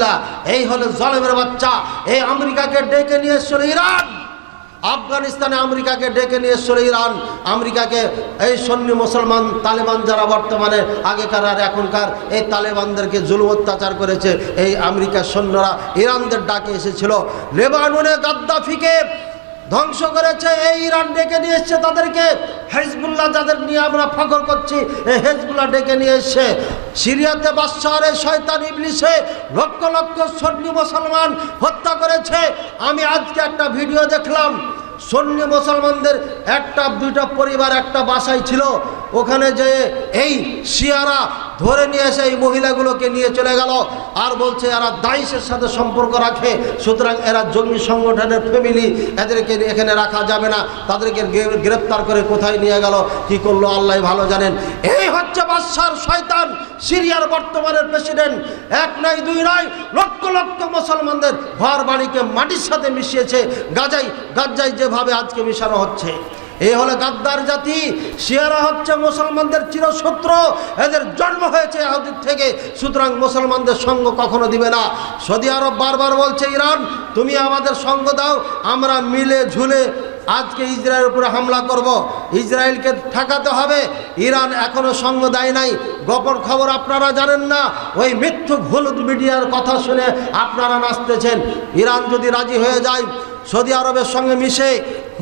Hezbollah, এই হলো জালেমের বাচ্চা। এই আমেরিকাকে ডেকে নিয়ে এসেছিল ইরান, আফগানিস্তানে আমেরিকাকে ডেকে নিয়ে এসেছিল ইরান। আমেরিকাকে এই সুন্নি মুসলমান তালেবান যারা বর্তমানে আগেকার আর এখনকার এই তালেবানদেরকে জুলুম অত্যাচার করেছে, এই আমেরিকার সৈন্যরা ইরানদের ডাকে এসেছিল। লেবাননে গাদ্দাফিকে ধ্বংস করেছে, এই ইরান ডেকে নিয়ে এসছে তাদেরকে। হিজবুল্লাহ যাদের নিয়ে আমরা ফখর করছি, এই হিজবুল্লাহ ডেকে নিয়ে এসছে। সিরিয়াতে বাশারে শয়তান ইবলিসে লক্ষ লক্ষ সুন্নি মুসলমান হত্যা করেছে। আমি আজকে একটা ভিডিও দেখলাম, সুন্নি মুসলমানদের একটা দুইটা পরিবার একটা বাসায় ছিল, ওখানে যে এই শিয়ারা ধরে নিয়ে এসে এই মহিলাগুলোকে নিয়ে চলে গেল, আর বলছে এরা দাইশের সাথে সম্পর্ক রাখে, সুতরাং এরা জঙ্গি সংগঠনের ফ্যামিলি, এদেরকে এখানে রাখা যাবে না। তাদেরকে গ্রেপ্তার করে কোথায় নিয়ে গেল, কি করলো আল্লাহ ভালো জানেন। এই হচ্ছে বাদশার শয়তান, সিরিয়ার বর্তমানের প্রেসিডেন্ট। এক নয় দুই নয়, লক্ষ লক্ষ মুসলমানদের ঘর বাড়িকে মাটির সাথে মিশিয়েছে। গাজায় যেভাবে আজকে মিশানো হচ্ছে, এই হলো গাদ্দার জাতি। শিয়ারা হচ্ছে মুসলমানদের চিরশত্রু, এদের জন্ম হয়েছে ইহুদি থেকে, সুতরাং মুসলমানদের সঙ্গ কখনো দিবে না। সৌদি আরব বারবার বলছে ইরান তুমি আমাদের সঙ্গ দাও, আমরা মিলে ঝুলে আজকে ইসরায়েলের উপরে হামলা করব, ইসরায়েলকে ঠেকাতে হবে। ইরান এখনো সঙ্গ দেয় নাই। গোপন খবর আপনারা জানেন না, ওই মিথ্যুক হলুদ মিডিয়ার কথা শুনে আপনারা নাচতেছেন। ইরান যদি রাজি হয়ে যায় সৌদি আরবের সঙ্গে মিশে,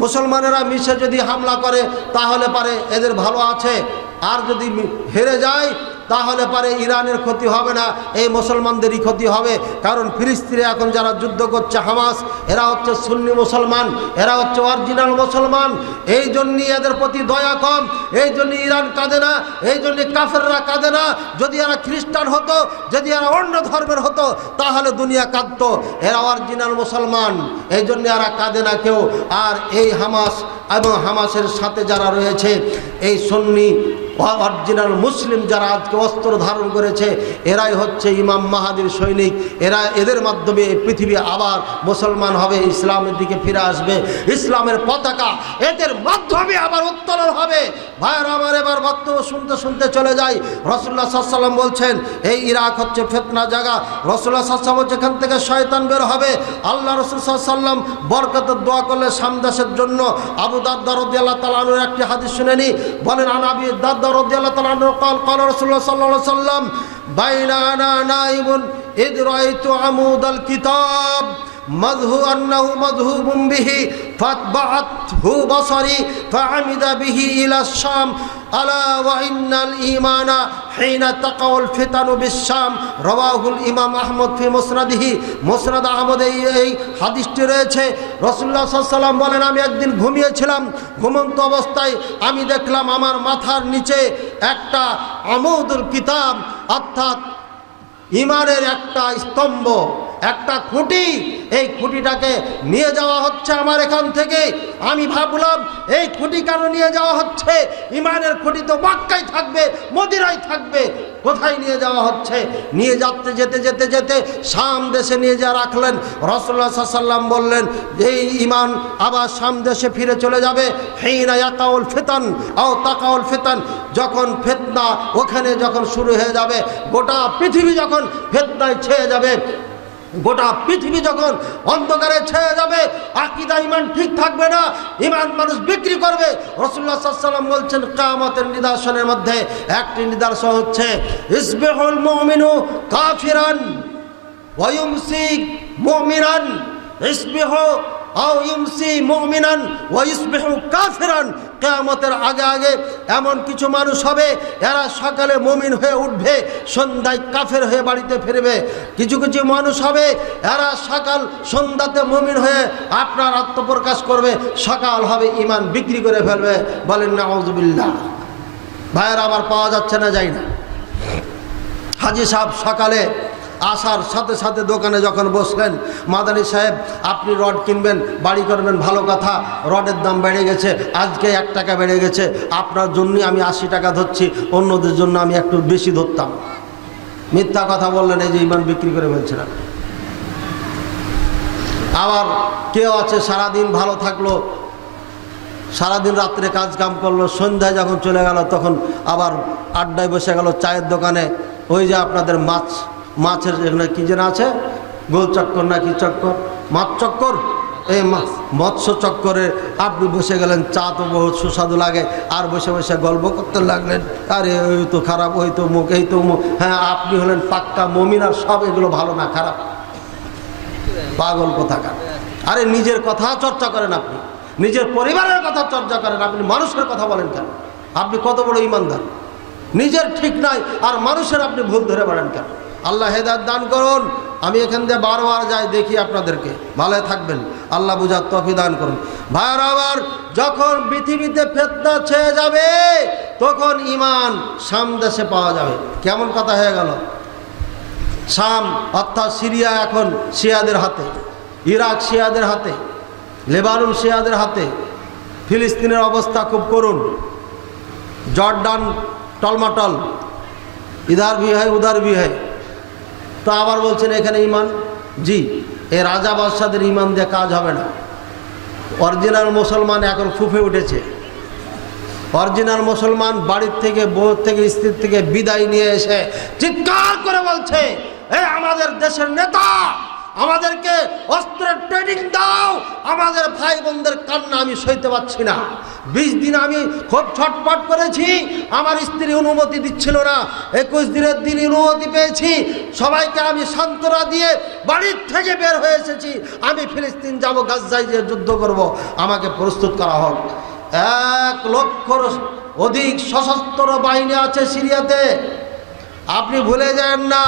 মুসলমানেরা মিশে যদি হামলা করে তাহলে পারে এদের ভালো আছে, আর যদি হেরে যায় তাহলে পারে ইরানের ক্ষতি হবে না, এই মুসলমানদেরই ক্ষতি হবে। কারণ ফিলিস্তিনে এখন যারা যুদ্ধ করছে হামাস, এরা হচ্ছে সুন্নি মুসলমান, এরা হচ্ছে অরিজিনাল মুসলমান। এই জন্যই এদের প্রতি দয়া কম, এই জন্য ইরান কাঁদে না, এই জন্য কাফেররা কাঁদে না। যদি এরা খ্রিস্টান হতো, যদি এরা অন্য ধর্মের হতো তাহলে দুনিয়া কাঁদতো। এরা অরিজিনাল মুসলমান, এই জন্য এরা কাঁদে না কেউ। আর এই হামাস এবং হামাসের সাথে যারা রয়েছে, এই সুন্নি অরিজিনাল মুসলিম যারা আজকে অস্ত্র ধারণ করেছে, এরাই হচ্ছে ইমাম মাহাদির সৈনিক। এদের মাধ্যমে পৃথিবী আবার মুসলমান হবে, ইসলামের দিকে ফিরে আসবে, ইসলামের পতাকা এদের মাধ্যমে আবার উত্তোলন হবে। ভাইয়েরা আমার, এবার বক্তব্য শুনতে শুনতে চলে যাই। রাসূলুল্লাহ সাল্লাল্লাহু আলাইহি ওয়াসাল্লাম বলছেন এই ইরাক হচ্ছে ফিতনা জায়গা। রাসূলুল্লাহ সাল্লাল্লাহু আলাইহি ওয়াসাল্লাম যেখান থেকে শয়তান বের হবে, আল্লাহ রাসূল সাল্লাল্লাহু আলাইহি ওয়াসাল্লাম বরকতের দোয়া করলে সামদাসের জন্য। আবু দারদা রাদিয়াল্লাহু তাআলা আনহুর একটি হাদিস শুনেনি, বলেন আন আবি দারদা রাদিয়াল্লাহু তাআলা আনহু قال قال رسول الله صلى الله عليه وسلم بين انا نائم اذ رايت عمود الكتاب مذهو أنه مذهوب به فاتبعته بصري فعمد به إلى الشام ألا وإن الإيمان حين تقع الفتن بالشام رواه الإمام أحمد في مسنده। মুসনাদ আহমদ এই হাদিসটি রয়েছে। রাসূলুল্লাহ সাল্লাল্লাহু আলাইহি ওয়াসাল্লাম বলেন আমি একদিন ঘুমিয়েছিলাম, ঘুমন্ত অবস্থায় আমি দেখলাম আমার মাথার নিচে একটা আমুদুল কিতাব, অর্থাৎ ইমানের একটা স্তম্ভ, একটা খুঁটি, এই খুঁটিটাকে নিয়ে যাওয়া হচ্ছে আমার এখান থেকে। আমি ভাবলাম এই খুঁটি কেন নিয়ে যাওয়া হচ্ছে? ইমানের খুঁটি তো মক্কায় থাকবে, মদিনায় থাকবে, কোথায় নিয়ে যাওয়া হচ্ছে? নিয়ে যেতে শাম দেশে নিয়ে যা রাখলেন। রাসূলুল্লাহ সাল্লাল্লাহু আলাইহি ওয়াসাল্লাম বললেন এই ইমান আবার শাম দেশে ফিরে চলে যাবে। হিনা ইয়াকাউল ফিতান আও তাকাউল ফিতান, যখন ফিতনা ওখানে যখন শুরু হয়ে যাবে, গোটা পৃথিবী যখন ফিতনায় ছেয়ে যাবে, গোটা পৃথিবী যখন অন্ধকারে ছেয়ে যাবে, আকীদা ঈমান ঠিক থাকবে না, ঈমান মানুষ বিক্রি করবে। রাসূলুল্লাহ সাল্লাল্লাহু আলাইহি ওয়াসাল্লাম বলছেন কিয়ামতের নিদর্শনের মধ্যে একটি নিদর্শন হচ্ছে ইসবিহুল মুমিনু কাফিরান ওয়া ইউমসি মুমিনান, ইসবিহু আও ইউমসি মুমিনান ওয়া ইসবিহু কাফিরান। কিয়ামতের আগে এমন কিছু মানুষ হবে, এরা সকালে মুমিন হয়ে উঠবে, সন্ধ্যায় কাফের হয়ে বাড়িতে ফিরবে। কিছু কিছু মানুষ হবে, এরা সকাল সন্ধ্যাতে মুমিন হয়ে আপনার আত্মপ্রকাশ করবে, সকাল হবে ঈমান বিক্রি করে ফেলবে। বলেন নাউযুবিল্লাহ। ভাইয়েরা আমার পাওয়া যাচ্ছে না, যাই না। হাজী সাহেব সকালে আসার সাথে সাথে দোকানে যখন বসলেন, মাদানী সাহেব আপনি রড কিনবেন, বাড়ি করবেন, ভালো কথা, রডের দাম বেড়ে গেছে, আজকে 1 টাকা বেড়ে গেছে, আপনার জন্যই আমি 80 টাকা ধরছি, অন্যদের জন্য আমি একটু বেশি ধরতাম। মিথ্যা কথা বললেন, এই যে ঈমান বিক্রি করে ফেলছেন। আবার কেউ আছে সারাদিন ভালো থাকলো, সারাদিন রাত্রে কাজ কাম করলো, সন্ধ্যায় যখন চলে গেল তখন আবার আড্ডায় বসে গেল চায়ের দোকানে। ওই যে আপনাদের মাছ মাছের এখানে কি যেন আছে, গোল চক্কর না কি চক্কর, মাছ চক্কর, এই মৎস্য চক্করে আপনি বসে গেলেন। চা তো বহুত সুস্বাদু লাগে, আর বসে বসে গল্প করতে লাগলেন, আরে ওই তো খারাপ, ওই তো মুখ, এই তো মুখ। হ্যাঁ, আপনি হলেন পাক্কা মুমিন, আর সব এগুলো ভালো না খারাপ, পাগল কোথাকার। আরে নিজের কথা চর্চা করেন, আপনি নিজের পরিবারের কথা চর্চা করেন, আপনি মানুষের কথা বলেন কেন? আপনি কত বড় ইমানদার, নিজের ঠিক নাই আর মানুষের আপনি ভুল ধরে বেড়ান কেন? আল্লাহ হেদায়েত দান করুন। আমি এখান দিয়ে বারবার যাই, দেখি আপনাদেরকে, ভালো থাকবেন, আল্লাহ বুঝার তৌফিক দান করুন। ভাইয়ের আবার, যখন পৃথিবীতে ফিতনা ছেয়ে যাবে তখন ঈমান শাম দেশে পাওয়া যাবে। কেমন কথা হয়ে গেল? শাম অর্থাৎ সিরিয়া এখন শিয়াদের হাতে, ইরাক শিয়াদের হাতে, লেবানন শিয়াদের হাতে, ফিলিস্তিনের অবস্থা খুব করুণ, জর্ডান টলমাটল, ইধার ভি হয় উধার ভি হয়। তো আবার বলছেন এখানে ইমান, জি, এই রাজা বাদশাদের ইমান দিয়ে কাজ হবে না। অরিজিনাল মুসলমান এখন ফুফে উঠেছে। অরিজিনাল মুসলমান বাড়ির থেকে, বউ থেকে, স্ত্রীর থেকে বিদায় নিয়ে এসে চিৎকার করে বলছে, এ আমাদের দেশের নেতা, আমাদেরকে অস্ত্রের ট্রেনিং দাও, আমাদের ভাই বোনদের কান্না আমি সইতে পারছি না। 20 দিন আমি খুব ছটফট করেছি, আমার স্ত্রী অনুমতি দিচ্ছিল না, 21 দিনের দিন অনুমতি পেয়েছি, সবাইকে আমি সান্ত্বনা দিয়ে বাড়ির থেকে বের হয়ে এসেছি, আমি ফিলিস্তিন যাব, গাজায় যে যুদ্ধ করব, আমাকে প্রস্তুত করা হোক। 1 লক্ষর অধিক সশস্ত্র বাহিনী আছে সিরিয়াতে। আপনি ভুলে যান না,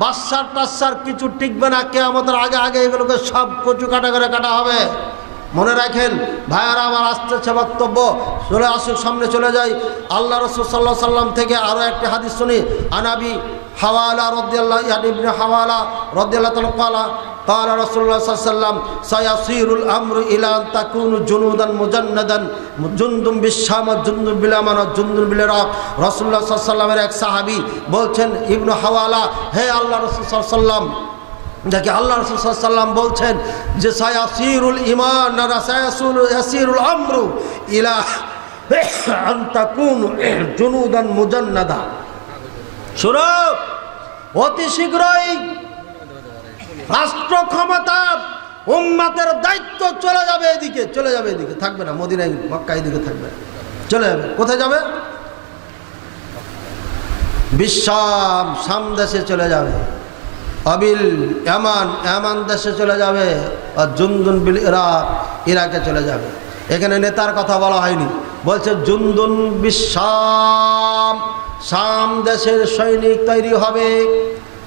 বাচ্চার টাচ্চার কিছু টিকবে না, কিয়ামতের আগে আগে এগুলোকে সব কচু কাটা করে কাটা হবে। মনে রাখেন ভাইয়ারা আমার, আসছে বক্তব্য, চলে আসুক, সামনে চলে যাই। আল্লাহ রাসূল সাল্লাল্লাহু আলাইহি সাল্লাম থেকে আরও একটি হাদিস শুনি। আনাবি হাওয়ালা রাদিয়াল্লাহু ইবনে হাওয়ালা রাদিয়াল্লাহু তাআলা ক্বালা قال رسول الله صلى الله عليه وسلم سيصير الامر الى ان تكون جنودا مجندا جند بالشام جند باليمن جند بالعراق। রাসূলুল্লাহ সাল্লাল্লাহু আলাইহি ওয়াসাল্লামের এক সাহাবী বলছেন, ইবনে হাওয়ালা, হে আল্লাহ রাসূল সাল্লাল্লাহু আলাইহি ওয়াসাল্লাম, যাকে আল্লাহ রাসূল সাল্লাল্লাহু আলাইহি ওয়াসাল্লাম বলছেন যে সায়াসিরুল ঈমান না সায়াসিরুল আমরু ইলা আন তাকুনু জুনুদান মুজান্নাদা। শুনো, অতি শীঘ্রই রাষ্ট্র ক্ষমতা, উম্মতের দায়িত্ব চলে যাবে এদিকে, চলে যাবে এদিকে, থাকবে না মদিনায় মক্কা, এদিকে থাকবে, চলে যাবে। কোথায় যাবে? বিশাম, শাম দেশে চলে যাবে। আবিল ইয়ামান, ইয়ামান দেশে চলে যাবে। আর জুনদুন বিল ইরাক, ইরাকে চলে যাবে। এখানে নেতার কথা বলা হয়নি, বলছে জুনদুন বিশাম, শাম দেশের সৈনিক তৈরি হবে।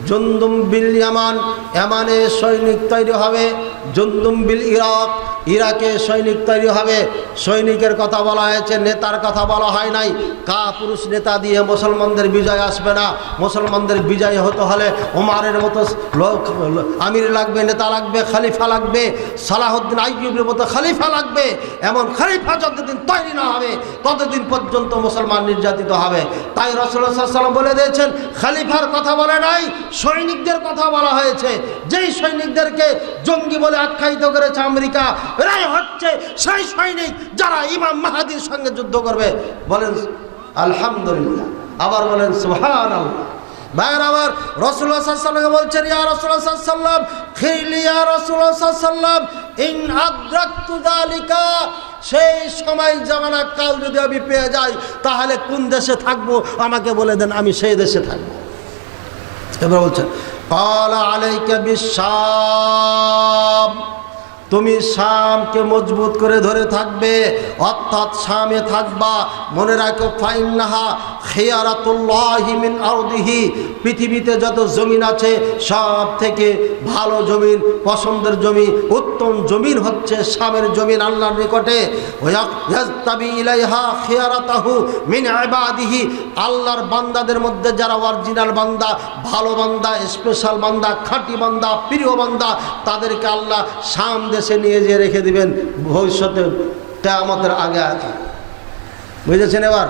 জুনদুম বিল ইয়ামান, ইয়ামানে সৈনিক তৈরি হবে। জুনদুম বিল ইরাক, ইরাকে সৈনিক তৈরি হবে। সৈনিকের কথা বলা হয়েছে, নেতার কথা বলা হয় নাই। কাপুরুষ নেতা দিয়ে মুসলমানদের বিজয় আসবে না। মুসলমানদের বিজয় হতে হলে ওমরের মতো লোক আমির লাগবে, নেতা লাগবে, খলিফা লাগবে, সালাহউদ্দিন আইয়ুবের মতো খলিফা লাগবে। এমন খলিফা যতদিন তৈরি না হবে ততদিন পর্যন্ত মুসলমান নির্যাতিত হবে। তাই রাসূলুল্লাহ সাল্লাল্লাহু আলাইহি ওয়াসাল্লাম বলে দিয়েছেন, খলিফার কথা বলে নাই, সৈনিকদের কথা বলা হয়েছে। যেই সৈনিকদেরকে জঙ্গি বলে আখ্যায়িত করেছে আমেরিকা, এরাই হচ্ছে সেই সৈনিক যারা ইমাম মাহদীর সঙ্গে যুদ্ধ করবে। বলেন আলহামদুলিল্লাহ, আবার বলেন সুবহানাল্লাহ। ভাইয়ের আবার, রাসূলুল্লাহ সাল্লাল্লাহু আলাইহি ওয়াসাল্লাম বলছেন, ইয়া রাসূলুল্লাহ সাল্লাল্লাহু আলাইহি ওয়াসাল্লাম, খিলি ইয়া রাসূলুল্লাহ সাল্লাল্লাহু আলাইহি ওয়াসাল্লাম ইন আদরাকতু যালিকা, সেই সময় জামানা কাল যদি আমি পেয়ে যাই তাহলে কোন দেশে থাকবো আমাকে বলে দেন, আমি সেই দেশে থাকবো। এবার বলছেন, ক্বালা আলাইকা বিশ-শাম, তুমি শামকে মজবুত করে ধরে থাকবে, অর্থাৎ শামে থাকবা। মনে রাখো, ফাইন্নাহা খিয়ারাতুল্লাহি মিন আরদিহি, পৃথিবীতে যত জমিন আছে সব থেকে ভালো জমিন, পছন্দের জমি, উত্তম জমিন হচ্ছে শামের জমিন আল্লাহর নিকটে। ইয়াজতাবি ইলাইহা খিয়ারাতাহু মিন ইবাদিহি, আল্লাহর বান্দাদের মধ্যে যারা অরিজিনাল বান্দা, ভালো বান্দা, স্পেশাল বান্দা, খাঁটি বান্দা, প্রিয় বান্দা, তাদেরকে আল্লাহ শাম দেশে নিয়ে যেয়ে রেখে দিবেন ভবিষ্যতে, কিয়ামতের আগে আগে। বুঝেছেন? এবার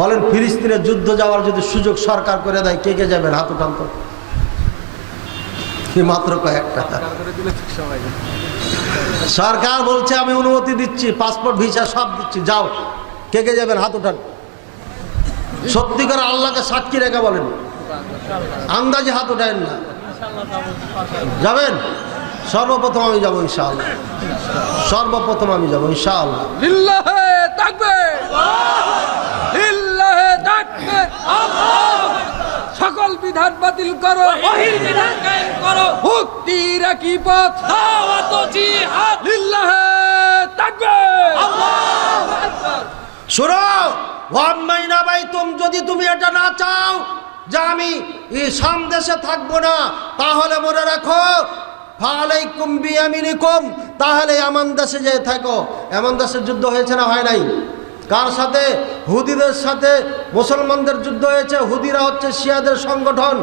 বলেন, ফিলিস্তিনে যুদ্ধ যাওয়ার যদি সুযোগ সরকার করে দেয়, কে কে যাবেন? হাত উঠান তো। কি মাত্র কয়েকটা সরকার বলছে আমি অনুমতি দিচ্ছি, পাসপোর্ট ভিসা সব দিচ্ছি, যাও। কে কে যাবেন? হাত উঠান। সত্যি করে আল্লাহকে সাক্ষী রেখে বলেন, আন্দাজে হাত ওঠেন না, যাবেন? সর্বপ্রথম আমি যাবো ইনশাআল্লাহ, সর্বপ্রথম আমি যাবো ইনশাআল্লাহ। লিল্লাহে তাকবীর, লিল্লাহে তাকবীর। সকল বিধান বাতিল করো, ওহির বিধান কায়েম করো, মুক্তির একই পথ, দাওয়াত ও জিহাদ। লিল্লাহে তাকবীর, আল্লাহু আকবার। শুনো, ওয়াম্মাইনা বাইতুম, যদি তুমি এটা না চাও যে আমি শাম দেশে থাকবো না, তাহলে মনে রাখো ফালাইকুম বিয়ামিনিকুম, তাহলে ইয়ামান দেশে যে থাকো। ইয়ামান দেশের যুদ্ধ হয়েছে না হয় নাই? কার সাথে? হুদিদের সাথে মুসলমানদের যুদ্ধ হয়েছে। হুদিরা হচ্ছে শিয়াদের সংগঠন,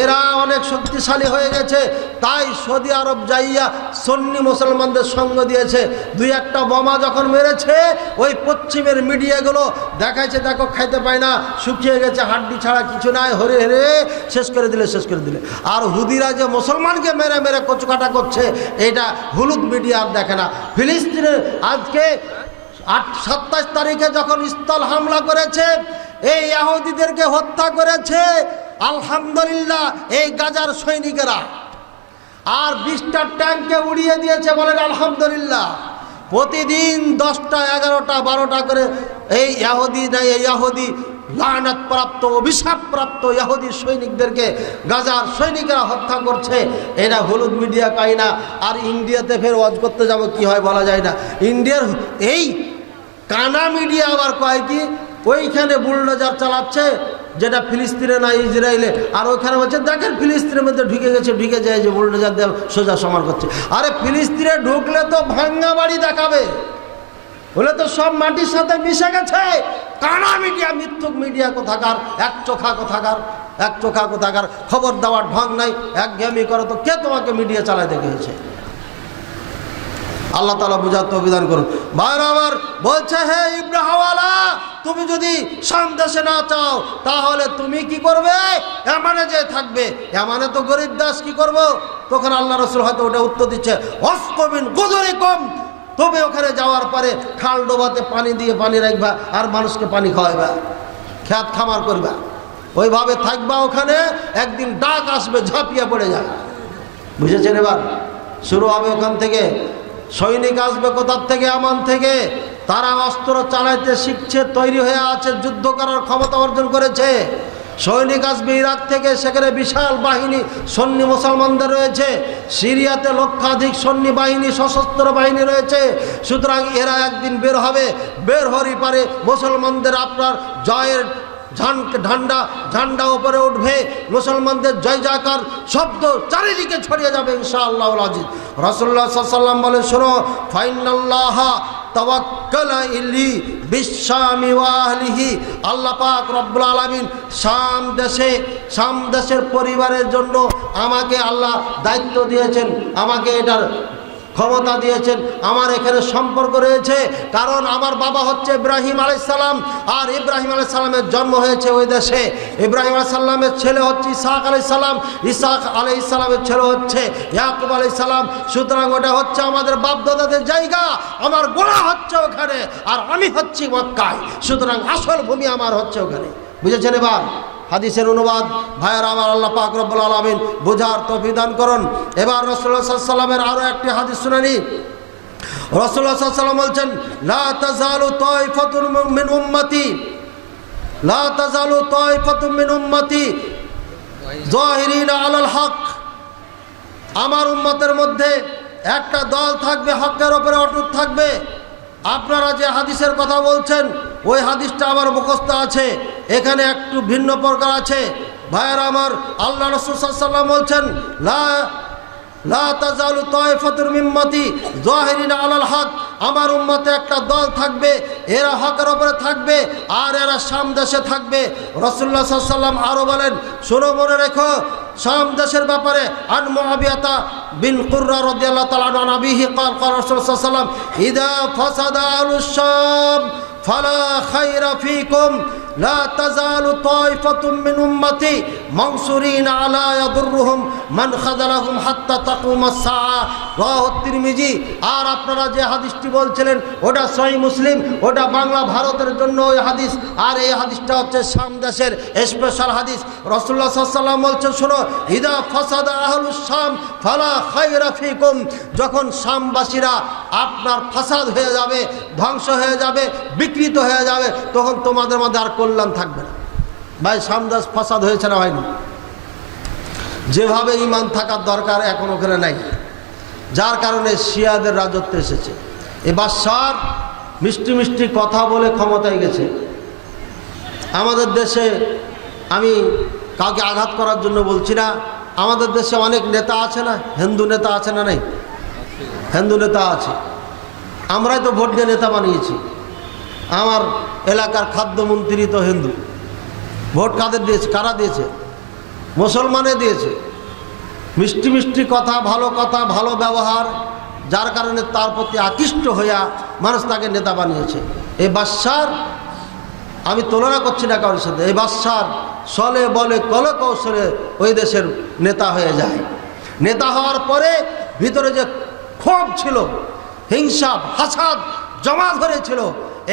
এরা অনেক শক্তিশালী হয়ে গেছে, তাই সৌদি আরব যাইয়া সুন্নি মুসলমানদের সঙ্গ দিয়েছে। দুই একটা বোমা যখন মেরেছে, ওই পশ্চিমের মিডিয়াগুলো দেখাইছে, দেখো খাইতে পায় না, শুকিয়ে গেছে, হাড্ডি ছাড়া কিছু নাই, হরে হরে শেষ করে দিলে, শেষ করে দিলে। আর হুদিরা যে মুসলমানকে মেরে মেরে কচুকাটা করছে, এটা হলুদ মিডিয়া আর দেখে না। ফিলিস্তিনে আজকে 27 তারিখে যখন স্থল হামলা করেছে, এই ইহুদিদেরকে হত্যা করেছে আলহামদুলিল্লাহ এই গাজার সৈনিকেরা, আর 20টা ট্যাঙ্ককে উড়িয়ে দিয়েছে, বলেন আলহামদুলিল্লাহ। প্রতিদিন 10টা 11টা 12টা করে এই ইহুদি লানত প্রাপ্ত, অভিশাপ প্রাপ্ত ইহুদি সৈনিকদেরকে গাজার সৈনিকরা হত্যা করছে। এটা হলুদ মিডিয়া পাই না। আর ইন্ডিয়াতে ফের ওয়াজ করতে যাব, কি হয় বলা যায় না। ইন্ডিয়ার এই কানা মিডিয়া আবার কয় কি, ওইখানে বুলডোজার চালাচ্ছে, যেটা ফিলিস্তিনে না ইসরায়েলে, আর ওইখানে বলছে দেখেন ফিলিস্তিনের মধ্যে ঢুকে গেছে, ঢুকে যায় যে বুলডোজার দিয়ে সোজা সমান করছে। আরে ফিলিস্তিনে ঢুকলে তো ভাঙ্গা বাড়ি দেখাবে, বলে তো সব মাটির সাথে মিশে গেছে। কানা মিডিয়া, মিথ্যুক মিডিয়া কোথাকার, এক চোখা কোথাকার, এক চোখা কোথাকার। খবর দেওয়ার ঢং নাই, একঘেয়েমি করো তো কে তোমাকে মিডিয়া চালাতে গিয়েছে? আল্লাহ তাআলা বুঝার তৌফিক করুন। ভাইরা আমার বলছে, হে ইব্রাহিমওয়ালা, তুমি যদি শাম দেশে না চাও, তাহলে তুমি কি করবে? ইয়ামানে যে থাকবে। ইয়ামানে তো গরিব দাস, কি করব? তখন আল্লাহ রাসূল হয়তো ওটা উত্তর দিচ্ছে, ওয়াসকুমিন গুজুরিকুম, তবে ওখানে যাওয়ার পরে খাল ডোবাতে পানি দিয়ে পানি রাখবা, আর মানুষকে পানি খাওয়াইবা, খেত খামার করবা, ওইভাবে থাকবা ওখানে। একদিন ডাক আসবে, ঝাঁপিয়ে পড়ে যায়। বুঝেছেন? এবার শুরু হবে ওখান থেকে। সৈনিক আসবে কোথার থেকে? আমান থেকে। তারা অস্ত্র চালাইতে শিখছে, তৈরি হয়ে আছে, যুদ্ধ করার ক্ষমতা অর্জন করেছে। সৈনিক আসবে ইরাক থেকে, সেখানে বিশাল বাহিনী সন্নি মুসলমানদের রয়েছে। সিরিয়াতে লক্ষাধিক সন্নি বাহিনী, সশস্ত্র বাহিনী রয়েছে। সুতরাং এরা একদিন বের হবে, বের হওয়ারই পারে মুসলমানদের আপনার জয়ের ঝান্ডা উপরে উঠবে, মুসলমানদের জয় জয়কার শব্দ চারিদিকে ছড়িয়ে যাবে ইনশাআল্লাহুল আজিজ। রাসূলুল্লাহ সাল্লাল্লাহু আলাইহি ওয়াসাল্লাম বলে, শোনো, ফাইনাল্লাহা তাওয়াক্কালা ইলি বিশামি ওয়া আহলিহি, আল্লাহ পাক রব্বুল আলামিন শাম দেশের পরিবারের জন্য আমাকে আল্লাহ দায়িত্ব দিয়েছেন, আমাকে এটার ক্ষমতা দিয়েছেন। আমার এখানে সম্পর্ক রয়েছে, কারণ আমার বাবা হচ্ছে ইব্রাহিম আলাইহিস সালাম, আর ইব্রাহিম আলাইহিস সালামের জন্ম হয়েছে ওই দেশে। ইব্রাহিম আলাইহিস সালামের ছেলে হচ্ছে ইসহাক আলাইহিস সালাম, ইসহাক আলাইহিস সালামের ছেলে হচ্ছে ইয়াকুব আলাইহিস সালাম। সুতরাং ওটা হচ্ছে আমাদের বাপদাদাদের জায়গা, আমার গোড়া হচ্ছে ওখানে, আর আমি হচ্ছি মক্কায়। সুতরাং আসল ভূমি আমার হচ্ছে ওখানে। বুঝেছেন? এবার হাদিসের অনুবাদ ভাইয়ার আমার, আল্লাহ পাক রব্বুল আলামিন বুঝার তৌফিক দান করুন। এবার রাসূলুল্লাহ সাল্লাল্লাহু আলাইহি ওয়াসাল্লামের আরো একটি হাদিস শুনানি। রাসূলুল্লাহ সাল্লাল্লাহু আলাইহি ওয়াসাল্লাম বলছেন, লা তাযালু তায়ফাতুন মিন উম্মতি, লা তাযালু তায়ফাতুন মিন উম্মতি যাহিরিনা আলাল হক, আমার উম্মতের মধ্যে একটা দল থাকবে, হকের উপরে অটুট থাকবে। আপনারা যে হাদিসের কথা বলছেন, ওই হাদিসটা আমার মুখস্থ আছে, এখানে একটু ভিন্ন প্রকার আছে। ভাইয়েরা আমার, আল্লাহ রাসূল সাল্লাল্লাহু আলাইহি ওয়াসাল্লাম বলছেন, লা তাযালু তায়ফাতুন মিন উম্মতি যাহিরিনা আলাল হক, আমার উম্মতে একটা দল থাকবে, এরা হকের উপরে থাকবে, আর এরা শাম দেশে থাকবে। রাসূলুল্লাহ সাল্লাল্লাহু আলাইহি ওয়াসাল্লাম আরো বলেন, শোনো, মনে রেখো শাম দেশের ব্যাপারে। আন মুআবিয়াতা বিন কুররা রাদিয়াল্লাহু তাআলা আন আবিহি قال قال রাসূল সাল্লাল্লাহু আলাইহি ওয়াসাল্লাম, ইযা ফাসাদা আলুশ শাম ফালা খায়রা ফীকুম লা তাজালু তায়ফাতুম মিন উম্মতি মানসুরিন আলা ইয়াদুররুহুম মান খাযালাহুম হাত্তা তাকুমাস সাআ, রাওয়াহু তিরমিজি। আর আপনারা যে হাদিসটি বলছিলেন ওটা সহিহ মুসলিম, ওটা বাংলা ভারতের জন্য ওই হাদিস, আর এই হাদিসটা হচ্ছে শাম দেশের স্পেশাল হাদিস। রাসূলুল্লাহ সাল্লাল্লাহু আলাইহি ওয়াসাল্লাম বলছেন, শোনো, ইদা ফাসাদা আহলুস শাম ফালা খায়রা ফিকুম, যখন শামবাসীরা আপনার ফাসাদ হয়ে যাবে, ধ্বংস হয়ে যাবে, বিকৃত হয়ে যাবে, তখন তোমাদের মধ্যে আর কল্যাণ থাকবে না। ভাই, শামদাস ফাসাদ হয়েছে না হয়নি? যেভাবে ঈমান থাকার দরকার এখন ওখানে নাই, যার কারণে শিয়াদের রাজত্ব এসেছে। এ বাদশার মিষ্টি মিষ্টি কথা বলে ক্ষমতায় গেছে। আমাদের দেশে, আমি কাউকে আঘাত করার জন্য বলছি না, আমাদের দেশে অনেক নেতা আছে না, হিন্দু নেতা আছে না? নাই, হিন্দু নেতা আছে। আমরাই তো ভোট দিয়ে নেতা বানিয়েছি। আমার এলাকার খাদ্যমন্ত্রী তো হিন্দু। ভোট কাদের দিয়েছে? কারা দিয়েছে? মুসলমানে দিয়েছে। মিষ্টি মিষ্টি কথা, ভালো ব্যবহার, যার কারণে তার প্রতি আকৃষ্ট হইয়া মানুষ তাকে নেতা বানিয়েছে। এই বাদশার আমি তুলনা করছি না কারোর সাথে, এই বাদশার চলে বলে কলে কৌশলে ওই দেশের নেতা হয়ে যায়। নেতা হওয়ার পরে ভিতরে যে ক্ষোভ ছিল, হিংসা ফাসাদ জমা ধরেছিল,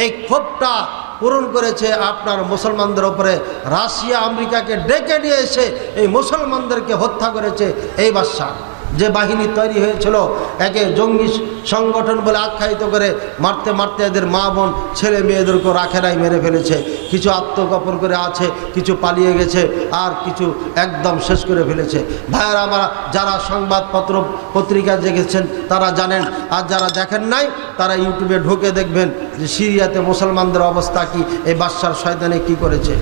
এই ক্ষোভটা পূরণ করেছে আপনার মুসলমানদের উপরে। রাশিয়া আমেরিকাকে ডেকে নিয়ে এসে এই মুসলমানদেরকে হত্যা করেছে এই বাদশা। যে বাহিনী তৈরি হয়েছিল একে জঙ্গি সংগঠন বলে আখ্যায়িত করে মারতে মারতে এদের মা বোন ছেলে মেয়েদেরকেও রাখে নাই, মেরে ফেলেছে। কিছু আত্মগোপন করে আছে, কিছু পালিয়ে গেছে, আর কিছু একদম শেষ করে ফেলেছে। ভাইয়েরা আমার, যারা সংবাদপত্র পত্রিকা দেখেছেন তারা জানেন, আর যারা দেখেন নাই তারা ইউটিউবে ঢুকে দেখবেন যে সিরিয়াতে মুসলমানদের অবস্থা কি, এই বাদশার শয়তানে কি করেছে।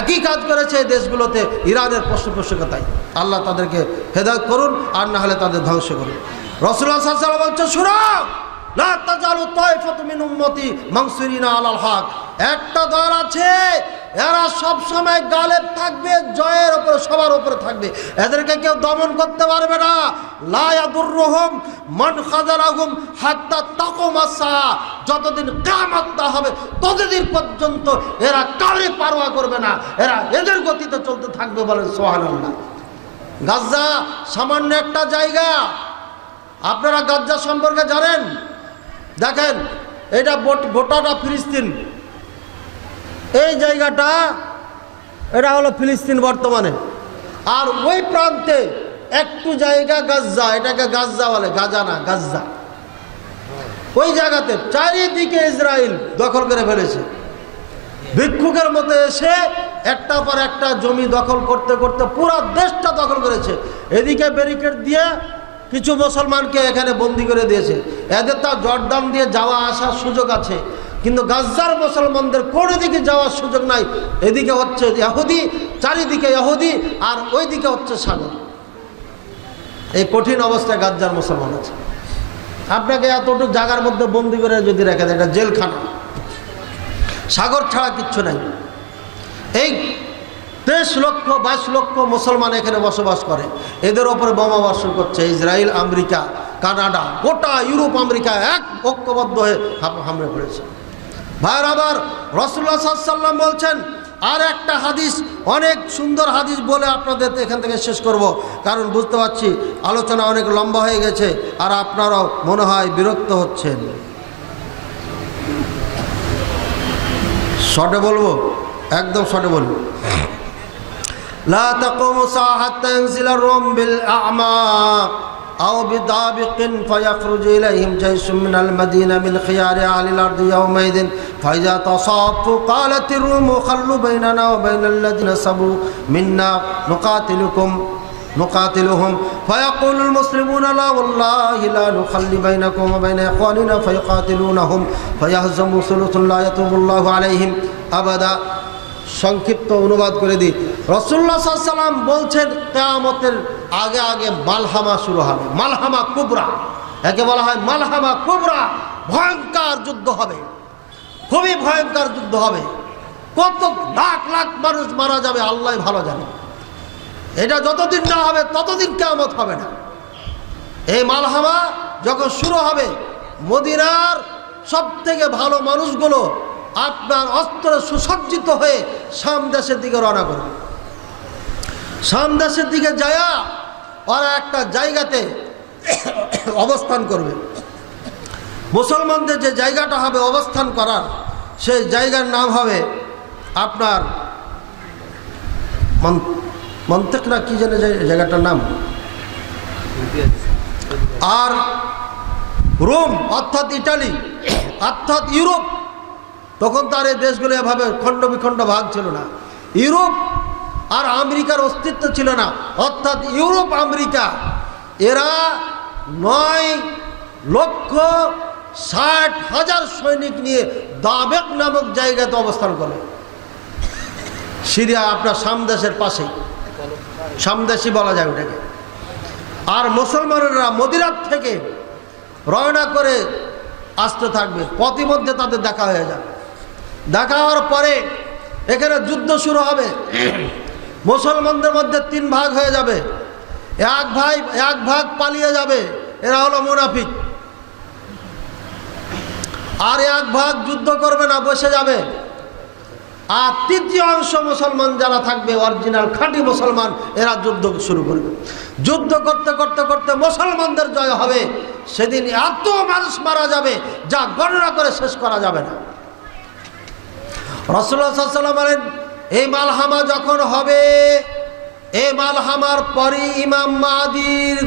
একই কাজ করেছে এই দেশগুলোতে ইরানের পৃষ্ঠপোষকতায়। আল্লাহ তাদেরকে হেদায়েত করুন, আর না হলে তাদের ধ্বংস করুন। রাসূলুল্লাহ সাল্লাল্লাহু আলাইহি ওয়াসাল্লাম বলছেন, শুনো, লা তাজালু তায়ফাতু মিন উম্মতি মানসুরিনা আলাল হক, একটা দল আছে এরা সব সময় গালেব থাকবে, জয়ের উপরে, সবার উপরে থাকবে, এদেরকে কেউ দমন করতে পারবে না। লা ইয়াদুররুহুম মান খাযালাহুম হাত্তা তাকুমাস সাআ, যতদিন কিয়ামত না হবে ততদিন পর্যন্ত এরা কাউকে পারোয়া করবে না, এরা এদের গতিতে চলতে থাকবে। বলেন সুবহানাল্লাহ। গাজা সামান্য একটা জায়গা, আপনারা গাজা সম্পর্কে জানেন? দেখেন, এটা গোটাটা ফিলিস্তিন, এই জায়গাটা এটা হলো ফিলিস্তিন বর্তমানে। আর ওই প্রান্তে একটু জায়গা গাজা, এটাকে গাজা বলে, গাজা না, গাজা। ওই জায়গাতে চারিদিকে ইসরায়েল দখল করে ফেলেছে। ভিক্ষুকের মতো এসে একটা পর একটা জমি দখল করতে করতে পুরো দেশটা দখল করেছে। এদিকে ব্যারিকেড দিয়ে কিছু মুসলমানকে এখানে বন্দি করে দিয়েছে। এদের তা জর্দান দিয়ে যাওয়া আসার সুযোগ আছে, কিন্তু গাজ্জার মুসলমানদের কোনো দিকে যাওয়ার সুযোগ নাই। এদিকে হচ্ছে ইহুদি, চারিদিকে ইহুদি, আর ওই দিকে হচ্ছে সাগর। এই কঠিন অবস্থায় গাজ্জার মুসলমান আছে। আপনাকে এতটুকু জায়গার মধ্যে বন্দি করে যদি রেখে দেয়, এটা জেলখানা, সাগর ছাড়া কিচ্ছু নাই। এই 23 লক্ষ 22 লক্ষ মুসলমান এখানে বসবাস করে, এদের ওপরে বোমা বর্ষণ করছে ইসরায়েল, আমেরিকা, কানাডা, গোটা ইউরোপ, আমেরিকা এক ঐক্যবদ্ধ হয়ে হামলে পড়েছে। ভাইয়ের আবার রাসূলুল্লাহ সাল্লাল্লাহু আলাইহি ওয়াসাল্লাম বলছেন, আর একটা হাদিস, অনেক সুন্দর হাদিস বলে আপনাদের এখান থেকে শেষ করব, কারণ বুঝতে পারছি আলোচনা অনেক লম্বা হয়ে গেছে আর আপনারাও মনে হয় বিরক্ত হচ্ছেন। শর্টে বলবো, একদম শর্টে বলবো। লা তাকুমু সাআ হাত্তা ইয়ানজিলা আর-রুম বিল আ'মাক আও বিদাবিকিন ফায়াখরুজু ইলাইহিম জাইশুম মিনাল মাদিনা মিন খিয়ারি আহলিল আরদি ইয়াওমাইদিন ফাইজা তাসাফু ক্বালাতির রুমু খাল্লু বাইনানা ওয়া বাইনাল্লাযিনা সাবু মিন্না نقاتلهم فيقول المسلمون لا والله لا نخلي بينكم وبين إخواننا فيقاتلونهم فيهزموا ثلث لا يتوب الله عليهم أبدا। সংক্ষিপ্ত অনুবাদ করে দিই, রাসূলুল্লাহ সাল্লাল্লাহু আলাইহি ওয়াসাল্লাম বলছেন কিয়ামতের আগে আগে মালহামা শুরু হবে, মালহামা কুবরা, একে বলা হয় মালহামা কুবরা। ভয়ঙ্কর যুদ্ধ হবে, খুবই ভয়ঙ্কর যুদ্ধ হবে। কত লাখ লাখ মানুষ মারা যাবে আল্লাহ ভালো জানে। এটা যতদিন না হবে ততদিন কিয়ামত হবে না। এই মালহামা যখন শুরু হবে, মদিনার সব থেকে ভালো মানুষগুলো আপনার অস্ত্রে সুসজ্জিত হয়ে শাম দেশের দিকে রওনা করবে। শাম দেশের দিকে যায়া ওরা একটা জায়গাতে অবস্থান করবে। মুসলমানদের যে জায়গাটা হবে অবস্থান করার, সেই জায়গার নাম হবে আপনার মন্তেক না কি জানে জায়গাটার নাম, আর রোম অর্থাৎ ইটালি অর্থাৎ ইউরোপ। তখন তার এই দেশগুলো এভাবে খণ্ড বিখণ্ড ভাগ ছিল না। ইউরোপ আর আমেরিকার অস্তিত্ব ছিল না, অর্থাৎ ইউরোপ আমেরিকা এরা 9,60,000 সৈনিক নিয়ে দাবেক নামক জায়গাতে অবস্থান করে। সিরিয়া আপনার সামদেশের পাশেই, সামদেশই বলা যায় ওটাকে। আর মুসলমানেরা মদিনার থেকে রওনা করে আসতে থাকবে, পথিমধ্যে তাদের দেখা হয়ে যাবে। দেখা হওয়ার পরে এখানে যুদ্ধ শুরু হবে। মুসলমানদের মধ্যে 3 ভাগ হয়ে যাবে। এক ভাগ পালিয়ে যাবে, এরা হলো মুনাফিক। আর এক ভাগ যুদ্ধ করবে না, বসে যাবে। আর তৃতীয় অংশ মুসলমান যারা থাকবে, অরিজিনাল খাঁটি মুসলমান, এরা যুদ্ধ শুরু করবে। যুদ্ধ করতে করতে করতে মুসলমানদের জয় হবে। সেদিন এত মানুষ মারা যাবে যা গণনা করে শেষ করা যাবে না। রাসূলুল্লাহ সাল্লাল্লাহু আলাইহি ওয়াসাল্লাম বলেন, এই মালহামা যখন হবে, এই মালহামার পরই ইমাম মাহদীর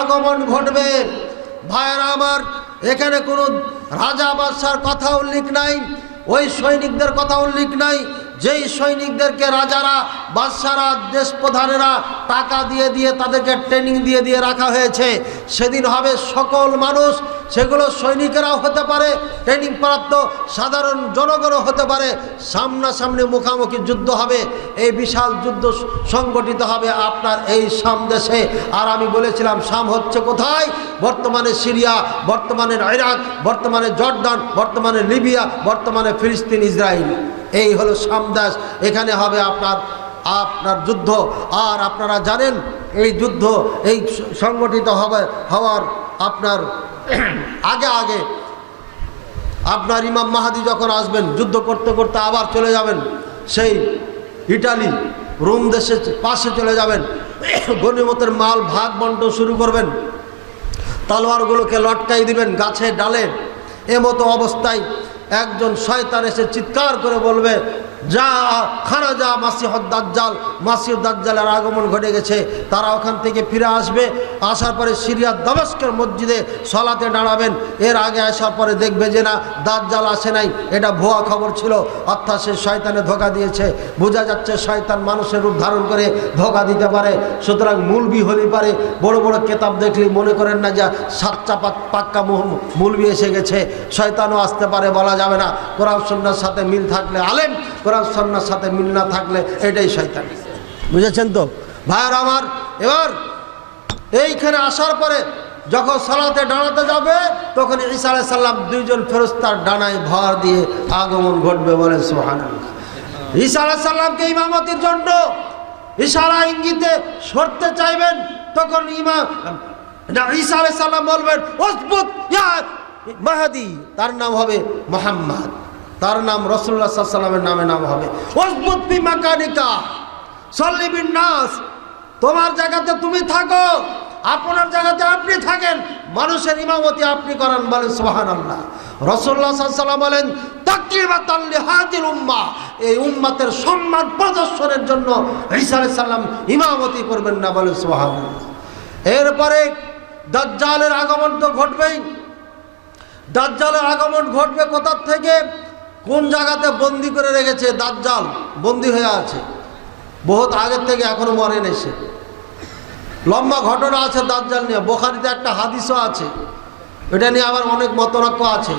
আগমন ঘটবে। ভাইয়েরা আমার, এখানে কোনো রাজা বাদশার কথা উল্লেখ নাই, ওই সৈনিকদের কথা উল্লেখ নাই যেই সৈনিকদেরকে রাজারা বাদশারা দেশ প্রধানেরা টাকা দিয়ে দিয়ে তাদেরকে ট্রেনিং দিয়ে দিয়ে রাখা হয়েছে। সেদিন হবে সকল মানুষ, সেগুলো সৈনিকেরাও হতে পারে, ট্রেনিং প্রাপ্ত সাধারণ জনগণও হতে পারে। সামনাসামনি মুখামুখি যুদ্ধ হবে। এই বিশাল যুদ্ধ সংগঠিত হবে আপনার এই শাম দেশে। আর আমি বলেছিলাম শাম হচ্ছে কোথায়? বর্তমানে সিরিয়া, বর্তমানে ইরাক, বর্তমানে জর্ডান, বর্তমানে লিবিয়া, বর্তমানে ফিলিস্তিন, ইসরায়েল। এই হলো শাম দেশ। এখানে হবে আপনার যুদ্ধ। আর আপনারা জানেন এই যুদ্ধ এই সংগঠিত হওয়ার আপনার আগে আপনার ইমাম মাহদী যখন আসবেন, যুদ্ধ করতে করতে আবার চলে যাবেন সেই ইটালি রোম দেশের পাশে চলে যাবেন। গনিমতের মাল ভাগ বন্টন শুরু করবেন, তলোয়ারগুলোকে লটকাই দিবেন গাছে ডালে। এমতো অবস্থায় একজন শয়তান এসে চিৎকার করে বলবে, যা খারাজা মাসিহুদ দাজ্জাল, মাসিহুদ দাজ্জালের আগমন ঘটে গেছে। তারা ওখান থেকে ফিরে আসবে। আসার পরে সিরিয়ার দামেস্কের মসজিদে সলাতে দাঁড়াবেন। এর আগে আসার পরে দেখবে যে না, দাজ্জাল আসে নাই, এটা ভুয়া খবর ছিল, অর্থাৎ সে শয়তানে ধোঁকা দিয়েছে। বোঝা যাচ্ছে শয়তান মানুষের রূপ ধারণ করে ধোঁকা দিতে পারে। সুতরাং মুলবি হলে পারে, বড় বড় কেতাব দেখলে মনে করেন না যে সাচ্চা পাক্কা মুলবি এসে গেছে। শয়তানও আসতে পারে, বলা যাবে না। কোরআন সুন্নাহর সাথে মিল থাকলে আলেম, কোরআন সুন্নাহর সাথে মিল না থাকলে এটাই শয়তান। বুঝেছেন তো ভাইয়ের আমার? এবার এইখানে আসার পরে যখন সালাতে দাঁড়াতে যাবে, তখন ঈসা আলাইহিস সালাম 2 জন ফেরেশতার ডানায় ভর দিয়ে আগমন ঘটবে। বলেন সুবহানাল্লাহ। ঈসা আলাইহিস সালামকে ইমামতির জন্য ইশারা ইঙ্গিতে সরতে চাইবেন, তখন ঈসা আলাইহিস সালাম বলবেন, উসবুত ইয়া মাহদী। তার নাম হবে মুহাম্মদ, তার নাম রাসূলুল্লাহ সাল্লাল্লাহু আলাইহি ওয়াসাল্লামের নাম হবে। উসবুত ফি মাকানিকা সাল্লি বিন নাস। তোমার জায়গাতে তুমি থাকো, আপনার জায়গাতে আপনি থাকেন, মানুষের ইমামতি আপনি করেন। বলেন সুবহানাল্লাহ। রাসূলুল্লাহ সাল্লাল্লাহু আলাইহি ওয়াসাল্লাম বলেন, তাকরিমাতান লিহাদিল উম্মাহ, এই উম্মতের সম্মান প্রদর্শনের জন্য ঈসা আলাইহিস সালাম ইমামতি করবেন না। বলেন সুবহানাল্লাহ। এরপরে দাজ্জালের আগমন তো ঘটবেই। দাজ্জালের আগমন ঘটবে কোথা থেকে? কোন জায়গাতে বন্দি করে রেখেছে দাজ্জাল, বন্দি হয়ে আছে বহুত আগের থেকে, এখনো মরেন এসে। লম্বা ঘটনা আছে দাজ্জাল নিয়ে, বুখারীতে একটা হাদিসও আছে, এটা নিয়ে আবার অনেক মতনৈক্য আছে।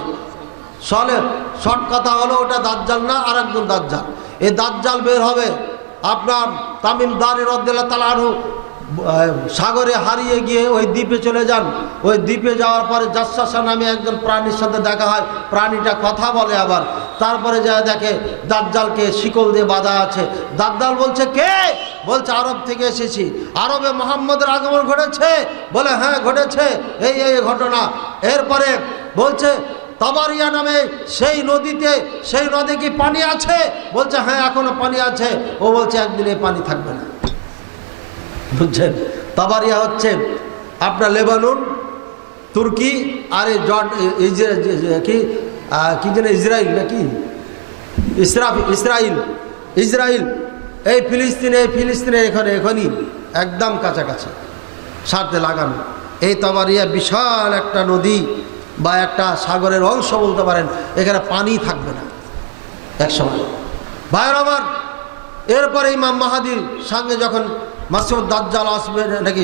শর্ট কথা হলো ওটা দাজ্জাল না, আর একজন দাজ্জাল। এই দাজ্জাল বের হবে আপনার তামিম দারি রাদিয়াল্লাহু তাআলা আনহু সাগরে হারিয়ে গিয়ে ওই দ্বীপে চলে যান। ওই দ্বীপে যাওয়ার পরে জাসসাসা নামে একজন প্রাণীর সাথে দেখা হয়, প্রাণীটা কথা বলে। আবার তারপরে যা দেখে দাজ্জালকে শিকল দিয়ে বাঁধা আছে। দাজ্জাল বলছে, কে? বলছে, আরব থেকে এসেছি। আরবে মুহাম্মদের আগমন ঘটেছে? বলে, হ্যাঁ ঘটেছে, এই ঘটনা। এরপরে বলছে, তাবারিয়া নামে সেই নদীতে, সেই নদী কি পানি আছে? বলছে হ্যাঁ এখনো পানি আছে। ও বলছে একদিনে পানি থাকবে না। বুঝছেন? তাবারিয়া হচ্ছে আপনার লেবানন, তুর্কি আর কি যেন ইসরায়েল নাকি ইসরায়েল এই ফিলিস্তিনের এখনই একদম কাছাকাছি সাথে লাগানো। এই তাবারিয়া বিশাল একটা নদী বা একটা সাগরের অংশ বলতে পারেন, এখানে পানি থাকবে না একসময়। ভাইয়ের আমার, এরপরে ইমাম মাহাদির সঙ্গে যখন মাসিহুদ দাজ্জাল আসবেন নাকি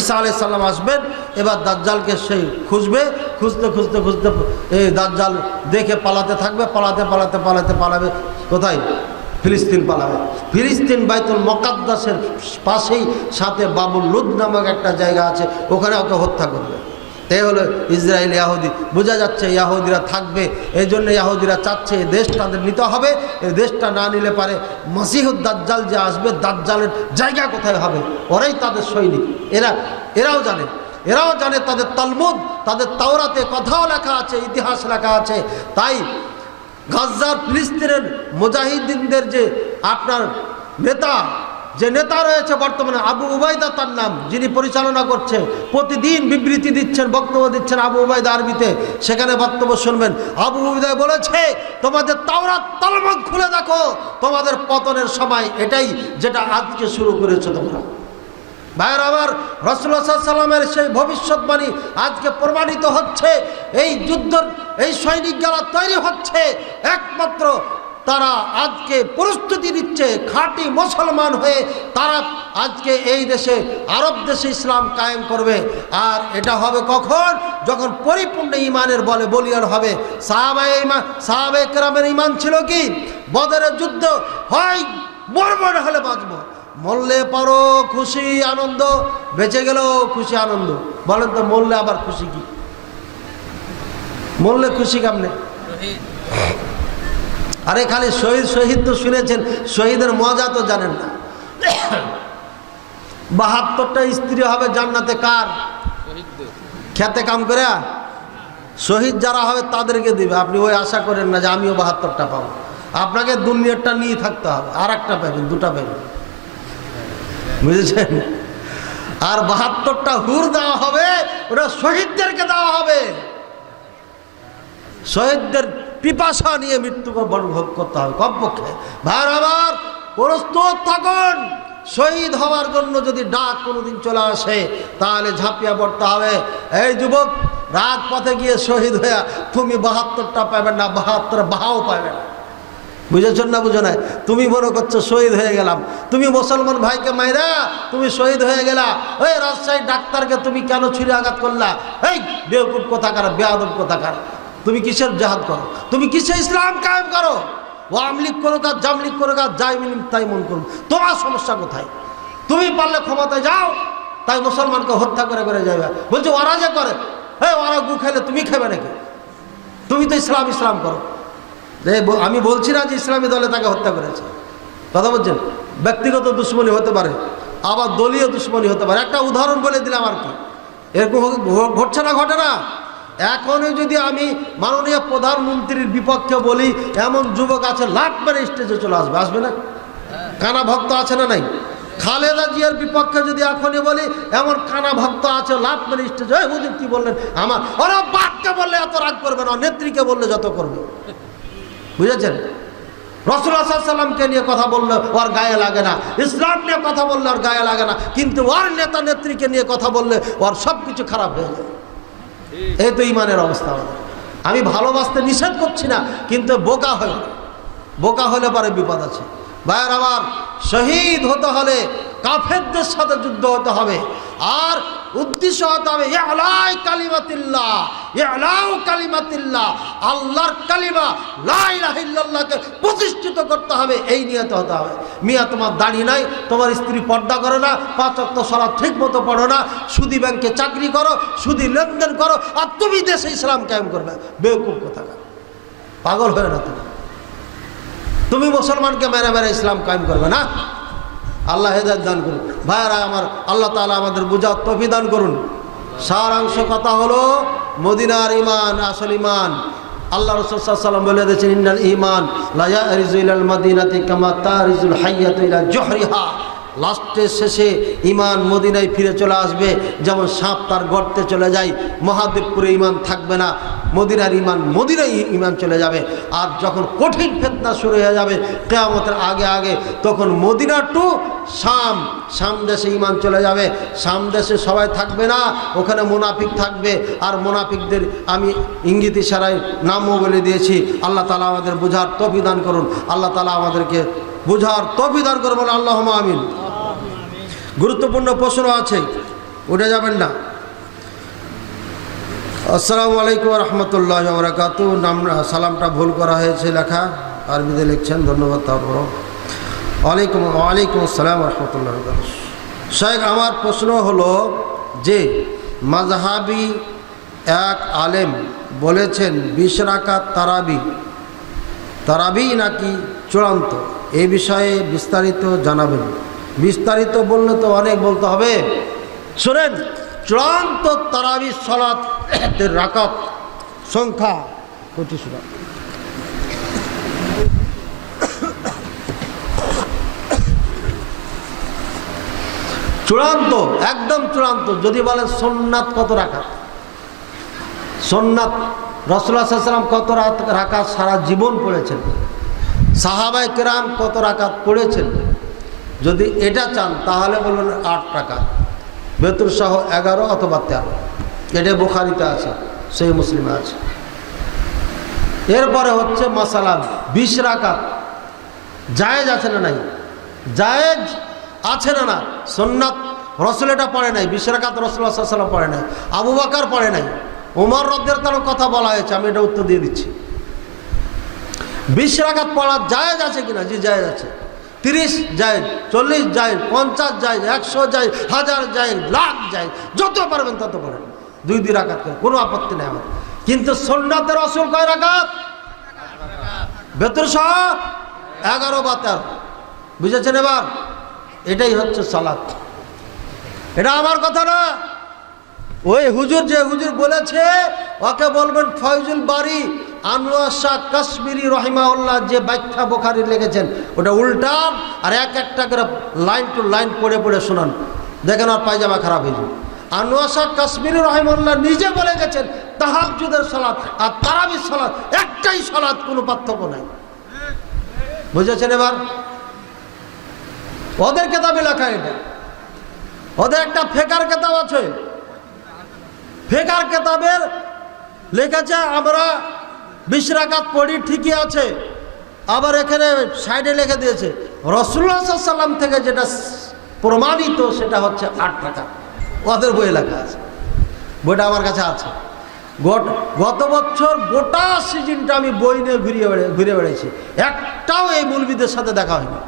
ঈসা আলাইহিস সালাম আসবেন, এবার দাজ্জালকে সেই খুঁজবে, খুঁজতে এই দাজ্জাল দেখে পালাতে থাকবে, পালাবে কোথায়? ফিলিস্তিন পালাবে। ফিলিস্তিন বাইতুল মুকাদ্দাসের পাশেই সাথে বাবুল লুদ নামক একটা জায়গা আছে, ওখানে ওকে হত্যা করবে। এই হলো ইসরায়েল ইয়াহুদি। বোঝা যাচ্ছে ইয়াহুদিরা থাকবে, এই জন্য ইয়াহুদিরা চাচ্ছে এই দেশ তাদের নিতে হবে। এই দেশটা না নিলে পারে মাসিহুদ দাজ্জাল যে আসবে, দাজ্জালের জায়গা কোথায় হবে? ওরাই তাদের সৈনিক। এরাও জানে তাদের তালমুদ, তাদের তাওরাতে কথাও লেখা আছে, ইতিহাস লেখা আছে। তাই গাজ্জার ফিলিস্তিনের মুজাহিদিনদের যে আপনার নেতা রয়েছে বর্তমানে, আবু উবাইদা তার নাম, যিনি পরিচালনা করছে, প্রতিদিন বিবৃতি দিচ্ছেন, বক্তব্য দিচ্ছেন আবু উবাইদা আরবিতে, সেখানে বক্তব্য শুনবেন। আবু উবাইদা বলেছে তোমাদের তাওরাত তালমুদ খুলে দেখো, তোমাদের পতনের সময় এটাই, যেটা আজকে শুরু করেছো তোমরা। ভাইয়ের আবার, রাসূলুল্লাহ সাল্লাল্লাহু আলাইহি ওয়াসাল্লামের সেই ভবিষ্যৎবাণী আজকে প্রমাণিত হচ্ছে। এই যুদ্ধের এই সৈনিক যারা তৈরি হচ্ছে, একমাত্র তারা আজকে প্রস্তুতি নিচ্ছে খাঁটি মুসলমান হয়ে। তারা আজকে এই দেশে, আরব দেশে ইসলাম কায়েম করবে। আর এটা হবে কখন? যখন পরিপূর্ণ ইমানের বলে বলিয়ান হবে। সাহাবায়ে কেরামের ইমান ছিল কি? বদরের যুদ্ধ হয় মরবো না হলে বাঁচবো, মরলে পারো খুশি আনন্দ, বেঁচে গেলেও খুশি আনন্দ। বলেন তো মরলে আবার খুশি কি? মরলে খুশি কেমনে? আরে খালি শহীদ তো শুনেছেন, শহীদের মজা তো জানেন না। 72টা স্ত্রী হবে জান্নাতে কার? খেতে কাম করে শহীদ যারা হবে তাদেরকে দিবে। আপনি ওই আশা করেন না যে আমিও 72টা পাবো। আপনাকে দুনিয়াটা নিয়ে থাকতে হবে, আর একটা পাবেন, দুটা পাবেন, বুঝেছেন? আর 72টা হুর দেওয়া হবে, ওটা শহীদদেরকে দেওয়া হবে। শহীদদের পিপাসা নিয়ে মৃত্যুকে ভোগ করতে হবে কমপক্ষে। ভাই আবার প্রস্তুত থাকুন, শহীদ হওয়ার জন্য যদি ডাক কোনোদিন চলে আসে তাহলে ঝাঁপিয়ে পড়তে হবে। এই যুবক, রাত পথে গিয়ে শহীদ হয়ে তুমি 72টা পাবে না, 72 বাহাও পাবে না। বুঝেছেন না? বুঝো না? তুমি মনে করছো শহীদ হয়ে গেলাম, তুমি মুসলমান ভাইকে মাইরা তুমি শহীদ হয়ে গেলা। ওই রাজশাহী ডাক্তারকে তুমি কেন ছুরি আঘাত করলা? এই বেওকুফ কোথাকার, বেয়াদব কোথাকার, তুমি কিসের জাহাদ করো? তুমি কিসে ইসলাম কায়েম করো? ও আমলিক করো কাজ, জামলিক করো কাজ, যাই মিনিম তাই মন করুন। তোমার সমস্যা কোথায়? তুমি পারলে ক্ষমতায় যাও, তাই মুসলমানকে হত্যা করে যাবে। বলছো ওরা যে করে, হ্যাঁ ওরা গু খাইলে তুমি খাবে নাকি? তুমি তো ইসলাম করো। আমি বলছি না যে ইসলামী দলে তাকে হত্যা করেছে, কথা বলছেন। ব্যক্তিগত দুশ্মনী হতে পারে, আবার দলীয় দুশ্মনী হতে পারে। একটা উদাহরণ বলে দিলাম আর কি, এরকম ঘটছে না, ঘটে না? এখনই যদি আমি মাননীয় প্রধানমন্ত্রীর বিপক্ষে বলি, এমন যুবক আছে লাট মেরে স্টেজে চলে আসবে, আসবে না? কানা ভক্ত আছে না নাই? খালেদা জিয়ার বিপক্ষে যদি এখনই বলি, এমন কানা ভক্ত আছে লাট মেরে স্টেজে, হুজুর কি বললেন আমার, ওরা বাপকে বললে এত রাগ করবে না, নেত্রীকে বললে যত করবে। বুঝেছেন? রাসূলুল্লাহ সাল্লাল্লাহু আলাইহি ওয়াসাল্লামকে নিয়ে কথা বললে ওর গায়ে লাগে না, ইসলাম নিয়ে কথা বললে ওর গায়ে লাগে না, কিন্তু ওর নেতা নেত্রীকে নিয়ে কথা বললে ওর সব কিছু খারাপ হয়ে যায়। এই তো ইমানের অবস্থা। আমি ভালোবাসতে নিষেধ করছি না, কিন্তু বোকা হলে পরে বিপদ আছে। ভাইয়ের আবার, শহীদ হতে হলে কাফেরদের সাথে যুদ্ধ হতে হবে, আর উদ্দেশ্য হতে হবে ইলাহি কালিমাতিল্লাহ, ইলাউ কালিমাতিল্লাহ, আল্লাহর কালিমা লা ইলাহা ইল্লাল্লাহকে প্রতিষ্ঠিত করতে হবে। এই নিয়তে হতে হবে। মিয়া তোমার দাড়ি নাই, তোমার স্ত্রী পর্দা করে না, 5 ওয়াক্ত সালাত ঠিক মতো পড়ো না, সুদি ব্যাংকে চাকরি করো, সুদি লেনদেন করো, আর তুমি দেশে ইসলাম কায়েম করবে। বেওকুফ কোথাকার, পাগল হয়ে না তুমি মুসলমানকে মেরে ইসলাম কায়েম করবে না। আল্লাহ হেদায়েত দান করুন। ভাইয়েরা আমার, আল্লাহ তাআলা আমাদের বুঝার তৌফিক দান করুন। সারাংশ কথা হলো, মদিনার ইমান আসল ইমান, আল্লাহ রাসূল সাল্লাল্লাহু আলাইহি ওয়াসাল্লাম বলে দিয়েছেন, ইন্নাল ঈমান লা ইয়ারিজু ইলাল মাদিনাতি কামা তারিজুল হাইয়াতু ইলা জুহরিহা। লাস্টের শেষে ইমান মদিনায় ফিরে চলে আসবে, যেমন সাপ তার গর্তে চলে যায়। মহাদেবপুরে ইমান থাকবে না, মদিনার ইমান মদিনায় ইমান চলে যাবে। আর যখন কঠিন ফিতনা শুরু হয়ে যাবে কিয়ামতের আগে আগে, তখন মদিনা টু শাম দেশে ইমান চলে যাবে। শাম দেশে সবাই থাকবে না, ওখানে মুনাফিক থাকবে। আর মুনাফিকদের আমি ইঙ্গিত ইশারায় নামও বলে দিয়েছি। আল্লাহ তাআলা আমাদের বুঝার তৌফিক দান করুন। আল্লাহ তাআলা আমাদেরকে বুঝার তৌফিক দান করুন, আল্লাহুম্মা আমিন। গুরুত্বপূর্ণ প্রশ্ন আছে, উঠে যাবেন না। আসসালামু আলাইকুম রহমতুল্লাহ বারাকাতু। নাম সালামটা ভুল করা হয়েছে লেখা, আরবিতে লিখছেন, ধন্যবাদ। তারপর ওয়ালাইকুম আসসালাম রহমতুল্লাহ। শেখ, আমার প্রশ্ন হলো যে মাযহাবি এক আলেম বলেছেন 20 রাকাত তারাবি নাকি চূড়ান্ত, এই বিষয়ে বিস্তারিত জানাবেন। বিস্তারিত বললে তো অনেক বলতে হবে। শোনেন, চূড়ান্ত তারাবি সালাতের রাকাত সংখ্যা 25 রাকাত। চূড়ান্ত, একদম চূড়ান্ত। যদি বলেন সুন্নাত কত রাকাত, সুন্নাত রাসূলুল্লাহ সাল্লাল্লাহু আলাইহি ওয়াসাল্লাম কত রাকাত সারা জীবন পড়েছেন, সাহাবায়ে কেরাম কত রাকাত পড়েছেন, যদি এটা চান তাহলে বলুন 8 রাকাত, বেতুর সহ 11 অথবা 13। এটা বুখারীতে আছে, সহিহ মুসলিমে আছে। এরপরে হচ্ছে মাসালা 20 রাকাত জায়েজ আছে না নাই, জায়েজ আছে না না। সুন্নাত রাসূল এটা পড়ে নাই, 20 রাকাত রাসূলুল্লাহ সাল্লাল্লাহু আলাইহি ওয়াসাল্লাম পড়ে নাই, আবু বকর পড়ে নাই, ওমর রাদিয়াল্লাহু তাআলার কথা বলা হয়েছে। আমি এটা উত্তর দিয়ে দিচ্ছি। 20 রাকাত পড়া জায়েজ আছে কিনা? জি জায়েজ আছে। 30 জায়েজ, 40 জায়েজ, 50 জায়েজ, 100 জায়েজ, 1000 জায়েজ, লাখ জায়েজ, যত পারবেন তত পড়েন। 2 রাকাত করে কোনো আপত্তি নেই আমার। কিন্তু সুন্নাতের রাসূল কয় রাকাত? বেতর সহ 11 বা 13। বুঝেছেন এবার? এটাই হচ্ছে সালাত। এটা আমার কথা না, ওই হুজুর যে হুজুর বলেছে ওকে বলবেন ফয়জুল বারী আনোয়ার শাহ কাশ্মীরি রহিমাহুল্লাহ যে ব্যাখ্যা বুখারী লিখেছেন ওটা উল্টা, আর একটা করে লাইন টু লাইন পড়ে পড়ে শোনান, দেখেন আর পায়জামা খারাপ হয়ে যাবে। আনোয়ার শাহ কাশ্মীরি রহিমাহুল্লাহ নিজে বলে গেছেন তাহাজ্জুদের সালাত আর তারাবির সালাত একটাই সালাত, কোনো পার্থক্য নাই। বুঝেছেন এবার? ওদের কিতাবে লেখা, এটা ওদের একটা ফেকার কিতাব আছে, ফেকার কিতাবের লেখেছে আমরা 20 রাকাত পড়ি, ঠিকই আছে। আবার এখানে সাইডে লিখে দিয়েছে রাসূলুল্লাহ সাল্লাল্লাহু আলাইহি ওয়াসাল্লাম থেকে যেটা প্রমাণিত সেটা হচ্ছে 8 রাকাত। ওদের বইয়ে লেখা আছে, বইটা আমার কাছে আছে। গত বছর গোটা সিজনটা আমি বই নিয়ে ঘুরে বেড়েছি, একটাও এই মৌলবীদের সাথে দেখা হয়নি,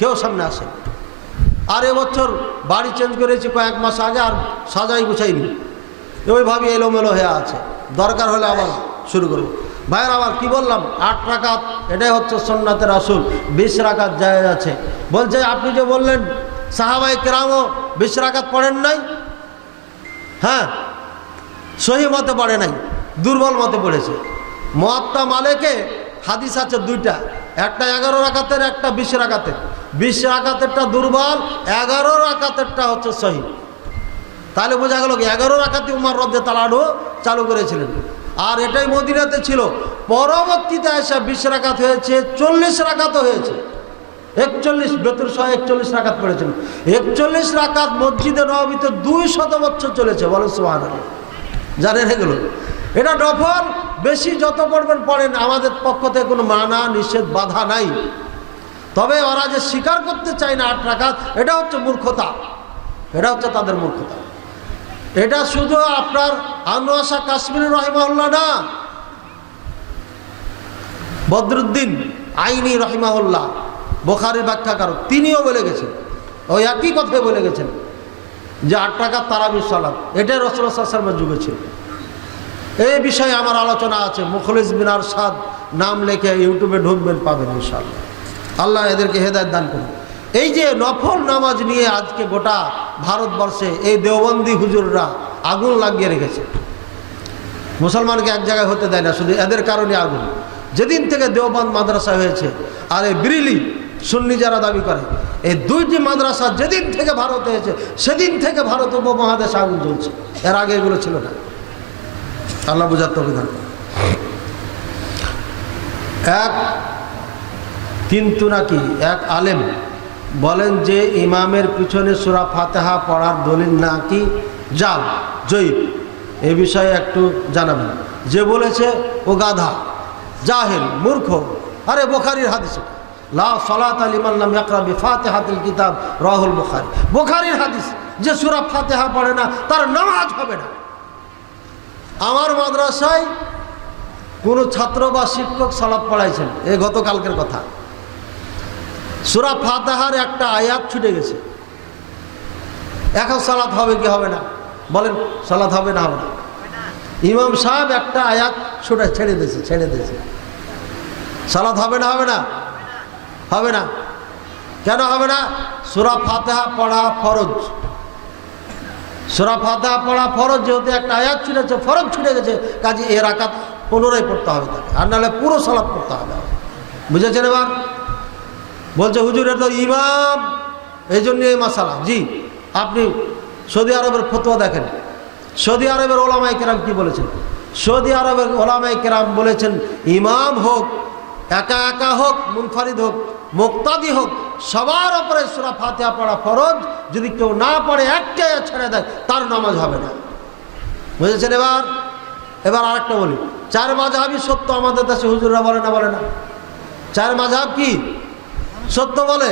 কেউ সামনে আসে। আর এবছর বাড়ি চেঞ্জ করেছি কয়েক মাস আগে, আর সাজাই গুছাইনি, ওইভাবে এলোমেলো হয়ে আছে। দরকার হলে আবার শুরু করব। ভাইয়ের আবার কি বললাম, 8 রাকাত এটাই হচ্ছে সুন্নাতের রাসূল, 20 রাকাত জায়েজ আছে। বলছে আপনি যে বললেন সাহাবায়ে কেরামও 20 রাকাত পড়েন নাই, হ্যাঁ সহিহ মতে পড়ে নাই, দুর্বল মতে পড়েছে। মুয়াত্তা মালিকে হাদিস আছে 2টা, একটা 11 রাকাতের, একটা 20 রাকাতের। 20 রাকাতেরটা দুর্বল, 11 রাকাতেরটা হচ্ছে সহিহ। তাহলে বোঝা গেল কি 11 রাকাতে উমর রাদিয়াল্লাহু তাআলা চালু করেছিলেন, আর এটাই মদিনাতে ছিল। পরবর্তীতে এসে 20 রাকাত হয়েছে, 40 রাকাতও হয়েছে, 41 বেতর সহ 41 রাকাত পড়েছেন। 41 রাকাত মসজিদে নববীতে 200 বছর চলেছে, বলেন সুবহানাল্লাহ। জানেন এগুলো? এটা নফল, বেশি যত পড়বেন পড়েন, আমাদের পক্ষ থেকে কোনো মানা নিষেধ বাধা নাই। তবে ওরা যে স্বীকার করতে চায় না 8 রাকাত, এটা হচ্ছে মূর্খতা, এটা হচ্ছে তাদের মূর্খতা। এটা শুধু আপনার আনোয়ার শাহ কাশ্মীরি রহিমাহুল্লাহ না, বদরুদ্দিন আইনি রহিমাহুল্লাহ বুখারীর ব্যাখ্যাকারক, তিনিও বলে গেছেন, ওই একই কথাই বলে গেছেন যে 8 রাকাত তারাবির সালাত এটাই রাসূলুল্লাহ সাল্লাল্লাহু আলাইহি ওয়াসাল্লামের যুগে ছিল। এই বিষয়ে আমার আলোচনা আছে, মুখলিস বিন আরশাদ নাম লিখে ইউটিউবে ঢুকবেন, পাবেন ইনশাআল্লাহ। আল্লাহ এদেরকে হেদায়েত দান করুন। এই যে নফল নামাজ নিয়ে আজকে গোটা ভারতবর্ষে এই দেওবন্দি হুজুররা আগুন লাগিয়ে রেখেছে। মুসলমানকে এক জায়গায় হতে দেয় না, শুধু এদের কারণে আগুন। যেদিন থেকে দেওবন্দ মাদ্রাসা হয়েছে আর এই বিরিলি সুন্নি যারা দাবি করে, এই দুইটি মাদ্রাসা যেদিন থেকে ভারত হয়েছে সেদিন থেকে ভারত উপমহাদেশে আগুন জ্বলছে। এর আগে এগুলো ছিল না। আল্লাহ বুঝার তৌফিক দান। কিন্তু নাকি এক আলেম বলেন যে ইমামের পিছনে সূরা ফাতিহা পড়ার দলিল নাকি জাল, জয়ীফ। এ বিষয়ে একটু জানাবেন। যে বলেছে ও গাধা, জাহেল, মূর্খ। আরে বুখারীর হাদিস, লা সালাতা লিমান লাম ইয়াকরা বিফাতিহাতিল কিতাব, রাহুল বুখারী। বুখারীর হাদিস, যে সূরা ফাতিহা পড়ে না তার নামাজ হবে না। আমার মাদ্রাসায় কোনো ছাত্র বা শিক্ষক সালাত পড়াইছেন, এই গতকালকের কথা। সূরা ফাতিহার একটা আয়াত ছুটে গেছে, এখন সালাত হবে কি হবে না? বলেন, সালাত হবে না হবে না? ইমাম সাহেব একটা আয়াত ছেড়ে দিয়েছে, সালাত হবে না হবে না? হবে না। কেন হবে না? সূরা ফাতিহা পড়া ফরজ। সূরা ফাতিহা পড়া ফরজ, যেহেতু একটা আয়াত ছুটেছে, ফরজ ছুটে গেছে, কাজে এ রাকাত পুনরায় পড়তে হবে তাকে, আর নাহলে পুরো সালাত পড়তে হবে। বুঝেছেন? এবার বলছে হুজুর এটা তো ইমাম, এই জন্য এই মাসালা। জি, আপনি সৌদি আরবের ফতোয়া দেখেন, সৌদি আরবের ওলামায়ে কেরাম কি বলেছেন। সৌদি আরবের ওলামায়ে কেরাম বলেছেন ইমাম হোক, একা একা হোক, মুনফারিদ হোক, মুক্তাদি হোক, সবার উপরে সূরা ফাতিহা পড়া ফরজ। যদি কেউ না পড়ে, একটাই ছেড়ে দেয়, তার নামাজ হবে না। বুঝেছেন? এবার আরেকটা বলি, চার মাযহাবই সত্য আমাদের দেশে হুজুররা বলে না, বলে না? চার মাযহাব কি সত্য বলে?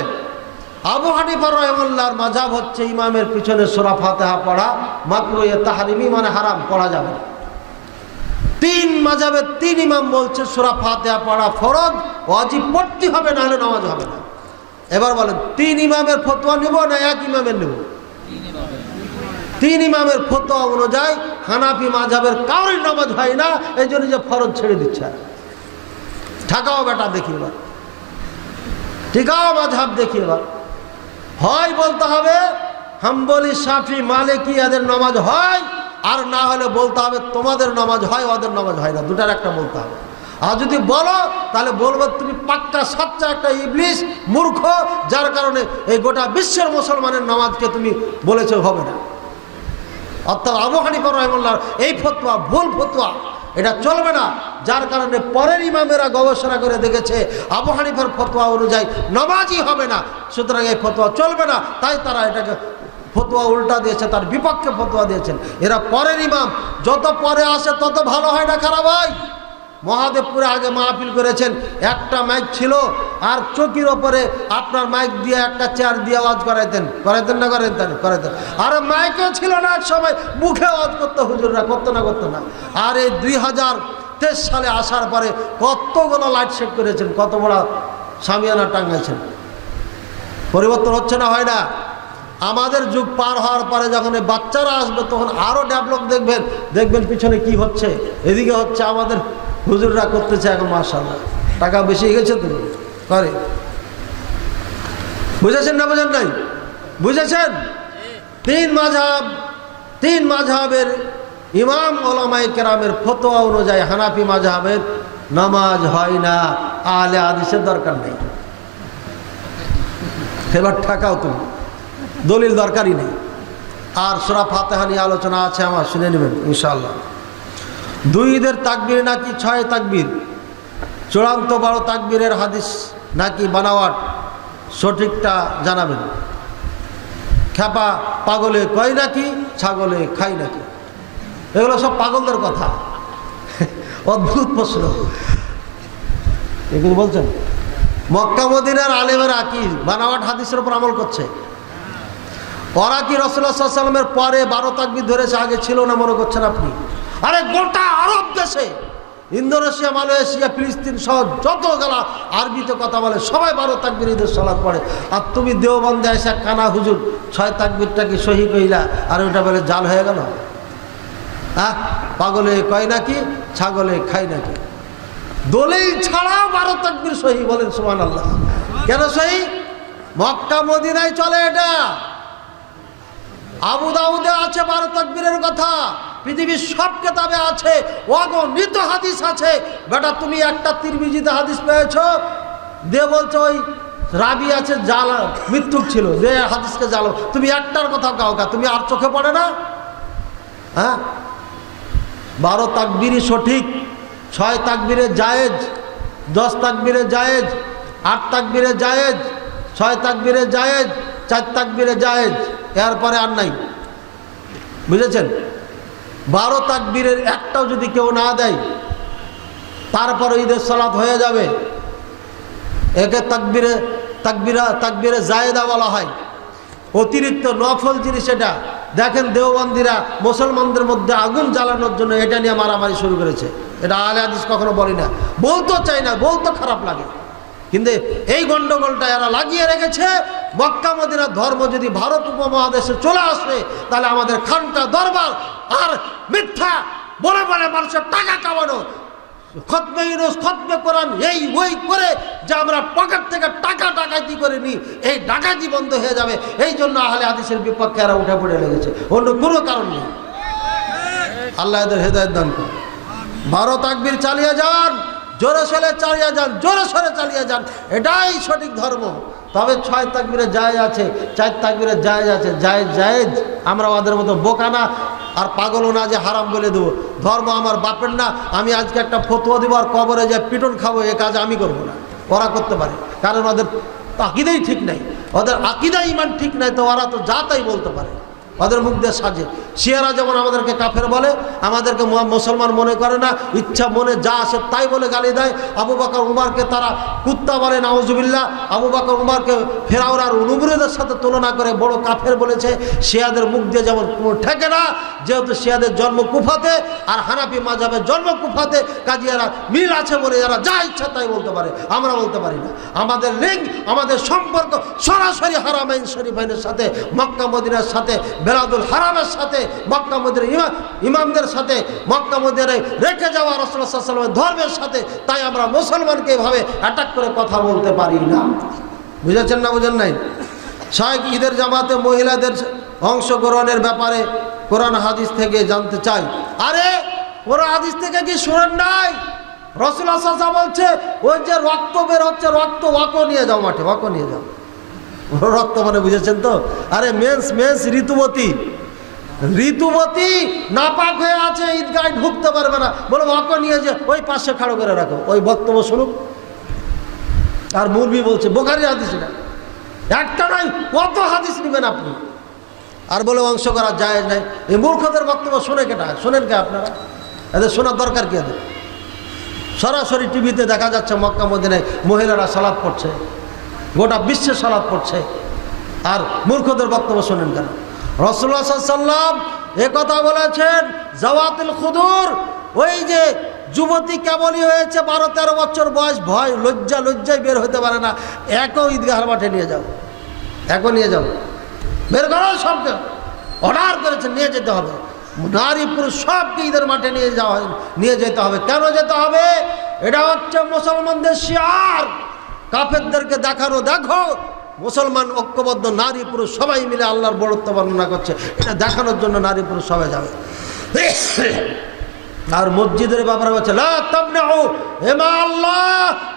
আবু হানিফা রাহিমাহুল্লাহর মাযহাব হচ্ছে ইমামের পিছনে সূরা ফাতিহা পড়া মাকরুহ, তাহরিমি মানে হারাম, পড়া যাবে না। তিন মাযহাবের তিন ইমাম বলছে সূরা ফাতিহা পড়া ফরজ, ওয়াজিব পড়তে হবে, না হলে নামাজ হবে না। এবার বলেন, তিন ইমামের ফতোয়া নিব না এক ইমামের নেব? তিন ইমামের ফতোয়া অনুযায়ী হানাফি মাযহাবের কারোর নামাজ হয় না, এই জন্য যে ফরজ ছেড়ে দিচ্ছে। ঠাকাও বেটা, দেখি এবার ঠিকাও মাযহাব দেখি। এবার হয় বলতে হবে হাম্বলি, শাফি, মালিকি এদের নামাজ হয়, আর না হলে বলতে হবে তোমাদের নামাজ হয়, ওদের নামাজ হয় না, দুটার একটা বলতে হবে। আর যদি বলো তাহলে বলবো তুমি পাক্কা সচ্চা একটা ইবলিস, মূর্খ, যার কারণে এই গোটা বিশ্বের মুসলমানের নামাজকে তুমি বলেছো হবে না। অর্থাৎ আবু হানিফা রাহিমাহুল্লাহর এই ফতোয়া ভুল ফতোয়া, এটা চলবে না। যার কারণে পরের ইমামেরা গবেষণা করে দেখেছে আবু হানিফার ফতোয়া অনুযায়ী নামাজই হবে না, সুতরাং এই ফতোয়া চলবে না। তাই তারা এটাকে ফতোয়া উল্টা দিয়েছে, তার বিপক্ষে ফতোয়া দিয়েছেন। এরা পরের ইমাম, যত পরে আসে তত ভালো হয় না, খারাপ হয়। মহাদেবপুরে আগে মাহফিল করেছেন, একটা মাইক ছিল, আর চকির ওপরে আপনার মাইক দিয়ে একটা চেয়ার দিয়ে আওয়াজ করাইতেন না করাইতেন। আর মাইকও ছিল না, এক সময় মুখে আওয়াজ করতো হুজুররা, করতো না। আর এই 2023 সালে আসার পরে কতগুলো লাইট সেট করেছেন, কত বড় সামিয়ানা টাঙ্গাইছেন। পরিবর্তন হচ্ছে না, হয় না? আমাদের যুগ পার হওয়ার পরে যখন এই বাচ্চারা আসবে তখন আরও ডেভেলপ দেখবেন পিছনে কি হচ্ছে। এদিকে হচ্ছে আমাদের হুজুররা করতেছে এখন, মাশাআল্লাহ, টাকা বেশি গেছে তো করে। বুঝেছেন না বুঝেন নাই? বুঝেছেন? তিন মাযহাবের ইমাম ওলামায়ে কেরামের ফতোয়া অনুযায়ী হানাফি মাযহাবের নামাজ হয় না, আহলে হাদিসের দরকার নেই। এবার ঠাকাও তুমি, দলিল দরকারই নেই। আর সূরা ফাতিহা নিয়ে আলোচনা আছে আমার, শুনে নেবেন ইনশাআল্লাহ। 2 ঈদের তাকবীর নাকি 6 তাকবীর, চূড়ান্ত 12 তাকবীরের হাদিস নাকি বানাওয়াট, সঠিকটা জানাবেন। খেপা পাগলে কয় নাকি, ছাগলে খাই নাকি, এগুলো সব পাগলদের কথা। অদ্ভুত প্রশ্ন এগুলো বলছেন। মক্কা মদিনার আলেমেরা কি বানাওয়াট হাদিসের উপর আমল করছে? ওরা কি রাসূলুল্লাহ সাল্লাল্লাহু আলাইহি ওয়াসাল্লামের পরে 12 তাকবীর ধরেছে, আগে ছিল না মনে করছেন আপনি? আরে গোটা আরব দেশে, ইন্দোনেশিয়া, মালয়েশিয়া, ফিলিস্তিন সহ যত গেলা আরবিতে কথা বলে সবাই 12 তাকবীর ঈদের সালাত পড়ে। আর তুমি দেওবন্দে এসে কানা হুজুর 6 তাকবীরটা কি সহি কইলা, আর ওটা বলে জাল হয়ে গেল। পাগলে কয় নাকি, ছাগলে খাই নাকি, দলিল ছাড়াও 12 তাকবীর সহি। বলেন সুবহানাল্লাহ। কেন সহি? মক্কা মদিনায় চলে এটা। আবু দাউদে আছে 12 তাকবীরের কথা, পৃথিবীর সব কেতাবে আছে, অগণিত হাদিস আছে। বেটা তুমি একটা তিরমিজিতে হাদিস পেয়েছো, দিয়ে বলছো ওই রাবি আছে জাল মৃত্যুক ছিল, যে হাদিসকে জালো, তুমি একটার কথা কাউকা, তুমি আর চোখে পড়ে না? হ্যাঁ, 12 তাকবীরই সঠিক, 6 তাকবীরে জায়েজ, 10 তাকবীরে জায়েজ, 8 তাকবীরে জায়েজ, 6 তাকবীরে জায়েজ, 4 তাকবীরে জায়েজ, এরপরে আর নাই। বুঝেছেন? 12 তাকবীরের একটাও যদি কেউ না দেয়, তারপরে ঈদের সালাত হয়ে যাবে। একে তাকবীরে জায়েদা বলা হয়, অতিরিক্ত নফল জিনিস এটা। দেখেন দেওবন্দিরা মুসলমানদের মধ্যে আগুন জ্বালানোর জন্য এটা নিয়ে মারামারি শুরু করেছে। এটা আহলে হাদিস কখনো বলি না, বলতে চাই না, বলতে খারাপ লাগে, কিন্তু এই গন্ডগোলটা এরা লাগিয়ে রেখেছে। মক্কা মদিনার ধর্ম যদি ভারত উপমহাদেশে চলে আসে, তাহলে আমাদের খানকা দরবার আর মিথ্যা বলে বলে মানুষের টাকা কামানো, খতমে ইউনুস, খতমে কোরআন, এই ওই করে যে আমরা পকেট থেকে টাকা ডাকাতি করে নিই, এই ডাকাতি বন্ধ হয়ে যাবে। এই জন্য আহলে হাদিসের বিপক্ষে এরা উঠে পড়ে লেগেছে, অন্য কোনো কারণ নেই। আল্লাহ এদের হেদায়েত দান করুন। 12 তাকবীর চালিয়ে যান, জোরে সোরে চালিয়ে যান, জোরে সোরে চালিয়ে যান, এটাই সঠিক ধর্ম। তবে 6 তাকবীরে জায়েজ আছে, 4 তাকবীরে জায়েজ আছে, জায়েজ জায়েজ। আমরা ওদের মতো বোকা না আর পাগলও না যে হারাম বলে দেবো। ধর্ম আমার বাপের না, আমি আজকে একটা ফতোয়া দিব আর কবরে যে পিটন খাবো, এ কাজ আমি করবো না, ওরা করতে পারে। কারণ ওদের আকিদাই ঠিক নাই, ওদের আকিদা ইমান ঠিক নাই, তো ওরা তো যা তাই বলতে পারে, ওদের মুখ দিয়ে সাজে। শিয়ারা যেমন আমাদেরকে কাফের বলে, আমাদেরকে মুসলমান মনে করে না, ইচ্ছা মনে যা আসে তাই বলে গালি দেয়। আবু বকর উমরকে তারা কুত্তা বলে, নাউজুবিল্লাহ। আবু বকর উমরকে ফেরাউন আর নমরুদের সাথে তুলনা করে বড় কাফের বলেছে। শিয়াদের মুখ দিয়ে যেমন ঠেকে না, যেহেতু শিয়াদের জন্ম কুফাতে আর হানাফি মাযহাবের জন্ম কুফাতে, কাজী এরা মিল আছে বলে এরা যা ইচ্ছা তাই বলতে পারে, আমরা বলতে পারি না। আমাদের লিঙ্ক, আমাদের সম্পর্ক সরাসরি হারামাইন শরীফাইনের সাথে, মক্কা মদিনার সাথে, বেলাদুল হারামের সাথে, মক্কা মদিনার ইমামদের সাথে, মক্কা মদিনায় রেখে যাওয়া রাসূলুল্লাহ সাল্লাল্লাহু আলাইহি ওয়াসাল্লামের ধর্মের সাথে। তাই আমরা মুসলমানকে এভাবে অ্যাটাক করে কথা বলতে পারি না। বুঝেছেন না বুঝেন নাই? শায়েখ ঈদের জামাতে মহিলাদের অংশগ্রহণের ব্যাপারে কোরআন হাদিস থেকে জানতে চাই। আরে কোরআন হাদিস থেকে কি শুনেন নাই? রাসূলুল্লাহ সাল্লাল্লাহু আলাইহি ওয়াসাল্লাম বলছে, ওই যে রক্ত বের হচ্ছে, রক্ত ওয়াকো নিয়ে যাও, মাঠে ওয়াকো নিয়ে যাও। রক্ত মানে বুঝেছেন তো? আরে মেন্স ঋতুবতী নাপাক হয়ে আছে, ঈদগায় ঢুকতে পারবে না, বলে ওয়াকো নিয়ে যে ওই পাশে খাড়ো করে রাখো, ওই বক্তব্য শুনুক। আর মুরবি বলছে বুখারীর হাদিস, এটা একটা নাই, কত হাদিস নেবেন আপনি? আর বলে অংশ করা যায় নাই। এই মূর্খদের বক্তব্য শুনে কেটা? শোনেন কে আপনারা? এদের শোনার দরকার কি? এদের সরাসরি টিভিতে দেখা যাচ্ছে মক্কা মদিনায় মহিলারা সালাত পড়ছে, গোটা বিশ্বে সালাত পড়ছে, আর মূর্খদের বক্তব্য শোনেন কেন? রাসূলুল্লাহ সাল্লাল্লাহু আলাইহি ওয়াসাল্লাম একথা বলেছেন, জাওয়াতুল খুদুর, ওই যে যুবতী কেবলই হয়েছে 12-13 বছর বয়স, ভয় লজ্জায় বের হতে পারে না, একও ঈদগাহের মাঠে নিয়ে যাও, একও নিয়ে যাও, বের করো সবকে। অর্ডার করেছে, নিয়ে যেতে হবে, নারী পুরুষ সবকে ঈদের মাঠে নিয়ে যেতে হবে। কেন যেতে হবে? এটা হচ্ছে মুসলমানদের শিয়ার, কাফেরদেরকে দেখানো, দেখো মুসলমান ঐক্যবদ্ধ, নারী পুরুষ সবাই মিলে আল্লাহর বড়ত্ব বর্ণনা করছে, এটা দেখানোর জন্য নারী পুরুষ সবাই যাবে। আর মসজিদের ব্যাপারে বলছে, লা তামনাউ ইমা আল্লাহ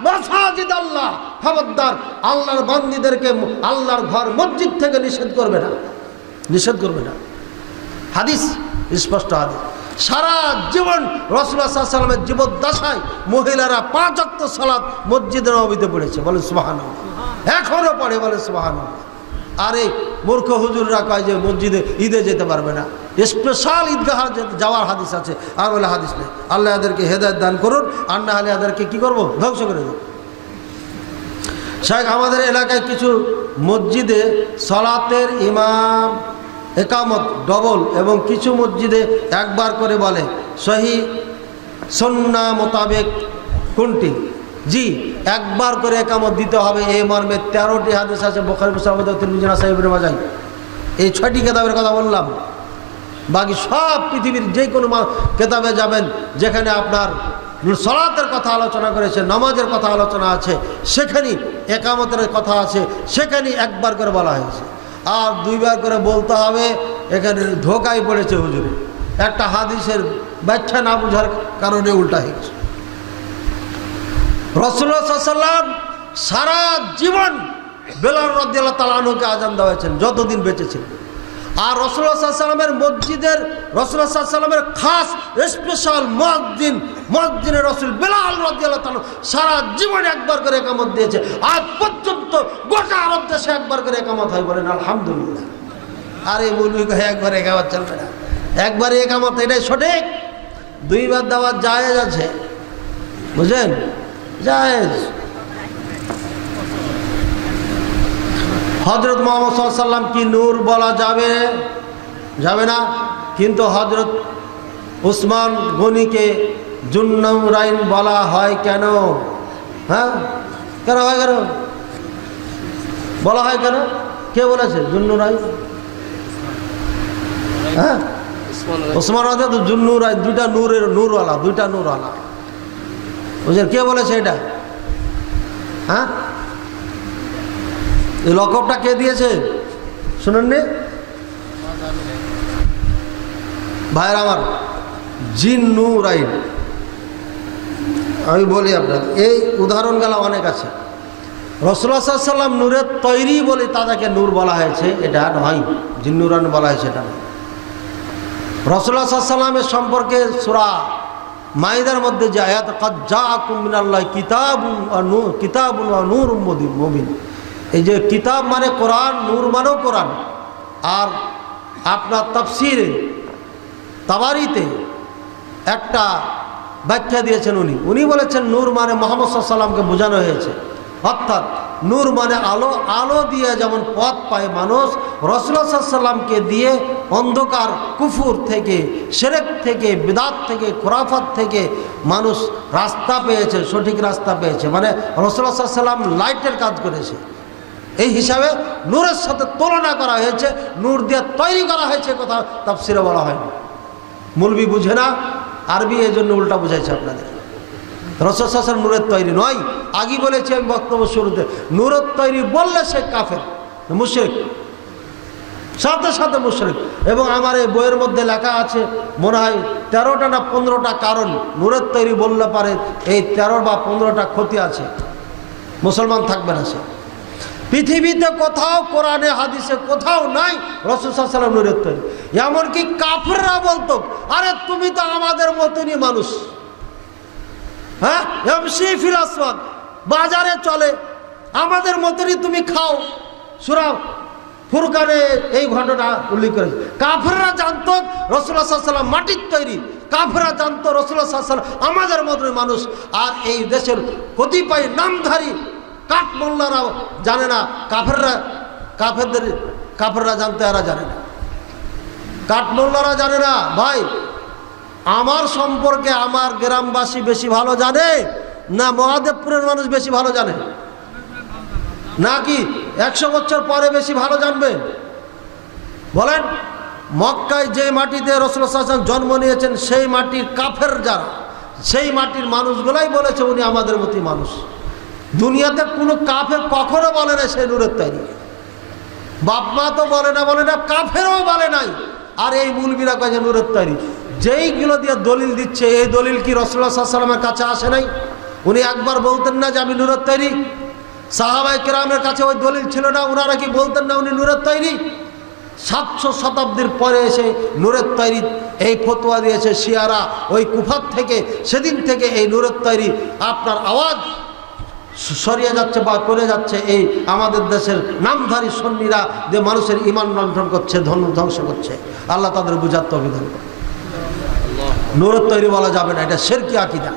মাসাজিদ আল্লাহ, খবরদার আল্লাহর বান্দীদেরকে আল্লাহর ঘর মসজিদ থেকে নিষেধ করবে না। হাদিস স্পষ্ট হাদিস। সারা জীবন রাসূলুল্লাহ সাল্লাল্লাহু আলাইহি ওয়াসাল্লামের জীবদ্দশায় মহিলারা 5 ওয়াক্ত সালাত মসজিদে নববীতে পড়েছে, বলে সুবহানাল্লাহ, এখনো পড়ে, বলে সুবহানাল্লাহ। আর এই মূর্খ হুজুররা কয় যে মসজিদে ঈদে যেতে পারবে না, স্পেশাল ঈদগাহ যাওয়ার হাদিস আছে, আর বলে হাদিস নেই। আল্লাহ এদেরকে হেদায়েত দান করুন, আর না হলে এদেরকে কী করবো? ধ্বংস করে দেব। শাইখ, আমাদের এলাকায় কিছু মসজিদে সালাতের ইমাম একামত ডবল এবং কিছু মসজিদে একবার করে বলে, সহি সুন্নাহ মোতাবেক কোনটি? জি, একবার করে একামত দিতে হবে, এই মর্মে 13টি হাদিস আছে বুখারী, মুসলিম, তিরমিজি, নাসাঈ, ইবনে মাজাহ। এই 6টি কিতাবের কথা বললাম। বাকি সব পৃথিবীর যে কোনো কিতাবে যাবেন যেখানে আপনার সালাতের কথা আলোচনা করেছে, নামাজের কথা আলোচনা আছে, সেখানেই একামতের কথা আছে, সেখানেই একবার করে বলা হয়েছে। আর 2বার করে বলতে হবে, এখানে ধোকায় পড়েছে হুজুরে, একটা হাদিসের ব্যাখ্যা না বোঝার কারণে উল্টা হয়ে গেছে। রাসূলুল্লাহ সাল্লাল্লাহু আলাইহি ওয়াসাল্লাম সারা জীবন বেলাল রাদিয়াল্লাহু তাআলা আনহুকে আযান দেওয়াচ্ছেন যতদিন বেঁচে ছিলেন। আর রাসূলুল্লাহ সাল্লাল্লাহু আলাইহি ওয়াসাল্লামের মসজিদের রাসূলুল্লাহ সাল্লাল্লাহু আলাইহি ওয়াসাল্লামের খাস স্পেশাল মুয়াজ্জিনের রাসূল বেলাল রাদিয়াল্লাহু তাআলা সারা জীবন একবার করে ইকামত দিয়েছে। আজ পর্যন্ত গোটা আরব দেশে একবার করে ইকামত হয়, বলেন আলহামদুলিল্লাহ। আর এই মৌলভী একবার ইকামত চলবে না, একবারে ইকামত, এটাই সঠিক। দুইবার দেওয়া জায়েজ আছে, বুঝলেন, জায়েজ। হযরত মুহাম্মদ সাল্লাল্লাহু আলাইহি ওয়াসাল্লাম কি নূর বলা যাবে? যাবে না। কিন্তু হযরত উসমান গনিকে জুন্নুরাইন বলা হয় কেন? হ্যাঁ, কেন হয়, কেন বলা হয়, কেন, কে বলেছে জুন্নুরাইন? হ্যাঁ, উসমান রাদিয়াল্লাহু তাআলা জুন্নুরাইন, দুইটা নূরের নূরওয়ালা, দুইটা নূরওয়ালা, বুঝলেন, কে বলেছে এটা? হ্যাঁ, এই লকবটা কে দিয়েছে শুনেননি ভাইয়ের আমার? জিন্নুরাইন। আমি বলি আপনাকে, এই উদাহরণগুলো অনেক আছে। রাসূলুল্লাহ সাল্লাল্লাহু আলাইহি ওয়াসাল্লাম নূরের তৈরি বলে তাদেরকে নূর বলা হয়েছে, এটা নয়। জিন্নুরাইন বলা হয়েছে, এটা নয়। রাসূলুল্লাহ সাল্লাল্লাহু আলাইহি ওয়াসাল্লামের সম্পর্কে সূরা মাইদার মধ্যে যে আয়াত, ক্বাদ জাআকুম মিনাল্লাহি কিতাবুন ওয়া নূরুম মুবিন, এই যে কিতাব মানে কোরআন, নূর মানেও কোরআন। আর আপনার তাফসিরে তাবারিতে একটা ব্যাখ্যা দিয়েছেন উনি বলেছেন নূর মানে মুহাম্মদ সাল্লাল্লাহু আলাইহি ওয়াসাল্লামকে বোঝানো হয়েছে। অর্থাৎ নূর মানে আলো, আলো দিয়ে যেমন পথ পায় মানুষ, রাসূলুল্লাহ সাল্লাল্লাহু আলাইহি ওয়াসাল্লামকে দিয়ে অন্ধকার, কুফুর থেকে, শিরক থেকে, বিদআত থেকে, খুরাফাত থেকে মানুষ রাস্তা পেয়েছে, সঠিক রাস্তা পেয়েছে। মানে রাসূলুল্লাহ সাল্লাল্লাহু আলাইহি ওয়াসাল্লাম লাইটের কাজ করেছে, এই হিসাবে নূরের সাথে তুলনা করা হয়েছে, নূর দিয়ে তৈরি করা হয়েছে, কথা তাফসিরে বলা হয়নি। মৌলবি বুঝে না আরবি, এই জন্য উল্টা বুঝাইছে আপনাদের। রাসূল সাল্লাল্লাহু আলাইহি ওয়াসাল্লাম নূরের তৈরি নয়। আগে বলেছি আমি বক্তব্য শুরুতে, নূরের তৈরি বললে সে কাফের, মুশরিক, সাথে সাথে মুশরিক। এবং আমার এই বইয়ের মধ্যে লেখা আছে মনে হয় 13টা না 15টা কারণ নূরের তৈরি বললে পারে, এই 13 বা 15টা ক্ষতি আছে, মুসলমান থাকবে না সে। পৃথিবীতে কোথাও, কোরআনে হাদিসে কোথাও নাই রাসূল সাল্লাল্লাহু আলাইহি ওয়াসাল্লাম নূরের তৈরি। এমনকি কাফেররা বলতো, আরে তুমি তো আমাদের মতনই মানুষ, হ্যাঁ, ইয়ামশি ফিল আসওয়াক, বাজারে চলে, আমাদের মতনই তুমি খাও। সূরা ফুরকানে এই ঘটনা উল্লেখ করেছে। কাফেররা জানতো রাসূলুল্লাহ সাল্লাল্লাহু আলাইহি ওয়াসাল্লাম মাটির তৈরি, কাফেররা জানতো রাসূলুল্লাহ সাল্লাল্লাহু আলাইহি ওয়াসাল্লাম আমাদের মতনই মানুষ। আর এই দেশের কতিপয় নামধারী কাঠমোল্লারা জানে না, কাফেররা জানতে, এরা জানে না, কাঠমোল্লারা জানে না। ভাই, আমার সম্পর্কে আমার গ্রামবাসী বেশি ভালো জানে না মহাদেবপুরের মানুষ বেশি ভালো জানে? নাকি 100 বছর পরে বেশি ভালো জানবে? বলেন। মক্কায় যে মাটিতে রাসূলুল্লাহ সাল্লাল্লাহু আলাইহি ওয়াসাল্লাম জন্ম নিয়েছেন, সেই মাটির কাফের যারা, সেই মাটির মানুষগুলাই বলেছে উনি আমাদের মতই মানুষ। দুনিয়াতে কোনো কাফের কখনো বলে না সেই নূরের তৈরি। বাপ মা তো বলে না, কাফেরও বলে নাই। আর এই মুলবিরা কয়েছে নূরের তৈরি। যেইগুলো দিয়ে দলিল দিচ্ছে, এই দলিল কি রাসূলুল্লাহ সাল্লাল্লাহু আলাইহি ওয়াসাল্লামের কাছে আসে নাই? উনি একবার বলতেন না যে আমি নূরের তৈরি? সাহাবায়ে কেরামের কাছে ওই দলিল ছিল না? ওনারা কি বলতেন না উনি নূরের তৈরি? 700 শতাব্দীর পরে এসে নূরের তৈরি এই ফতোয়া দিয়েছে শিয়ারা ওই কুফার থেকে। সেদিন থেকে এই নূরের তৈরি আপনার আওয়াজ সরিয়ে যাচ্ছে বা করে যাচ্ছে এই আমাদের দেশের নামধারী সুন্নিরা, যে মানুষের ঈমান লণ্ঠন করছে, ধ্বংস করছে। আল্লাহ তাদের বুঝার তৌফিক দান করুন। নূরের তৈরি বলা যাবে না, এটা শিরকি আকীদা,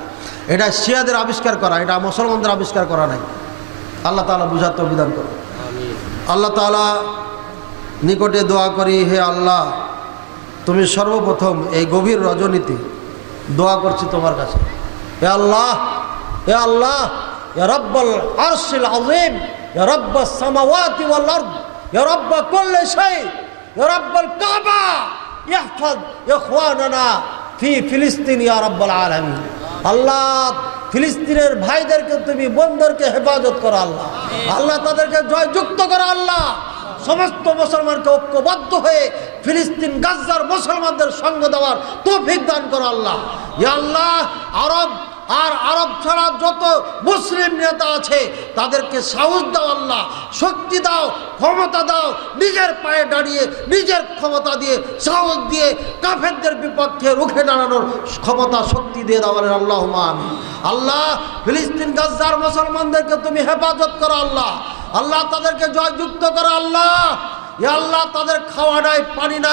এটা শিয়াদের আবিষ্কার করা, এটা মুসলমানদের আবিষ্কার করা নাই। আল্লাহ তাআলা বুঝার তৌফিক দান করুন। আল্লাহ তাআলা নিকটে দোয়া করি, হে আল্লাহ, তুমি সর্বপ্রথম এই গভীর রজনীতে দোয়া করছি তোমার কাছে, হে আল্লাহ, হে আল্লাহ, ইয়া রাব্বাল আরশিল আযীম, ইয়া রাব্বাস সামাওয়াতি ওয়াল আরদ, ইয়া রাব্বা কুল্লি শাই, ইয়া রাব্বাল কাবা, ইহফাজ ইখওয়ানানা ফি ফিলিস্তিন ইয়া রাব্বাল আলামিন। আল্লাহ, ফিলিস্তিনের ভাইদেরকে তুমি, বোনদেরকে হেফাজত করো আল্লাহ। আল্লাহ তাদেরকে জয়যুক্ত করো আল্লাহ। সমস্ত মুসলমানকে ঐক্যবদ্ধ হয়ে ফিলিস্তিন গাজ্জার মুসলমানদের সঙ্গ দেওয়ার তৌফিক দান করো আল্লাহ। ইয়া আল্লাহ, আরব ছাড়া যত মুসলিম নেতা আছে তাদেরকে সাহস দাও আল্লাহ, শক্তি দাও, ক্ষমতা দাও, নিজের পায়ে দাঁড়িয়ে নিজের ক্ষমতা দিয়ে সাহস দিয়ে কাফেরদের বিপক্ষে রুখে দাঁড়ানোর ক্ষমতা শক্তি দিয়ে দাও বলেন আল্লাহুম্মা আমিন। আল্লাহ, ফিলিস্তিন গাজ্জার মুসলমানদেরকে তুমি হেফাজত করো আল্লাহ। আল্লাহ, তাদেরকে জয়যুক্ত করো আল্লাহ। ইয়া আল্লাহ, তাদের খাওয়া নাই, পানি নাই,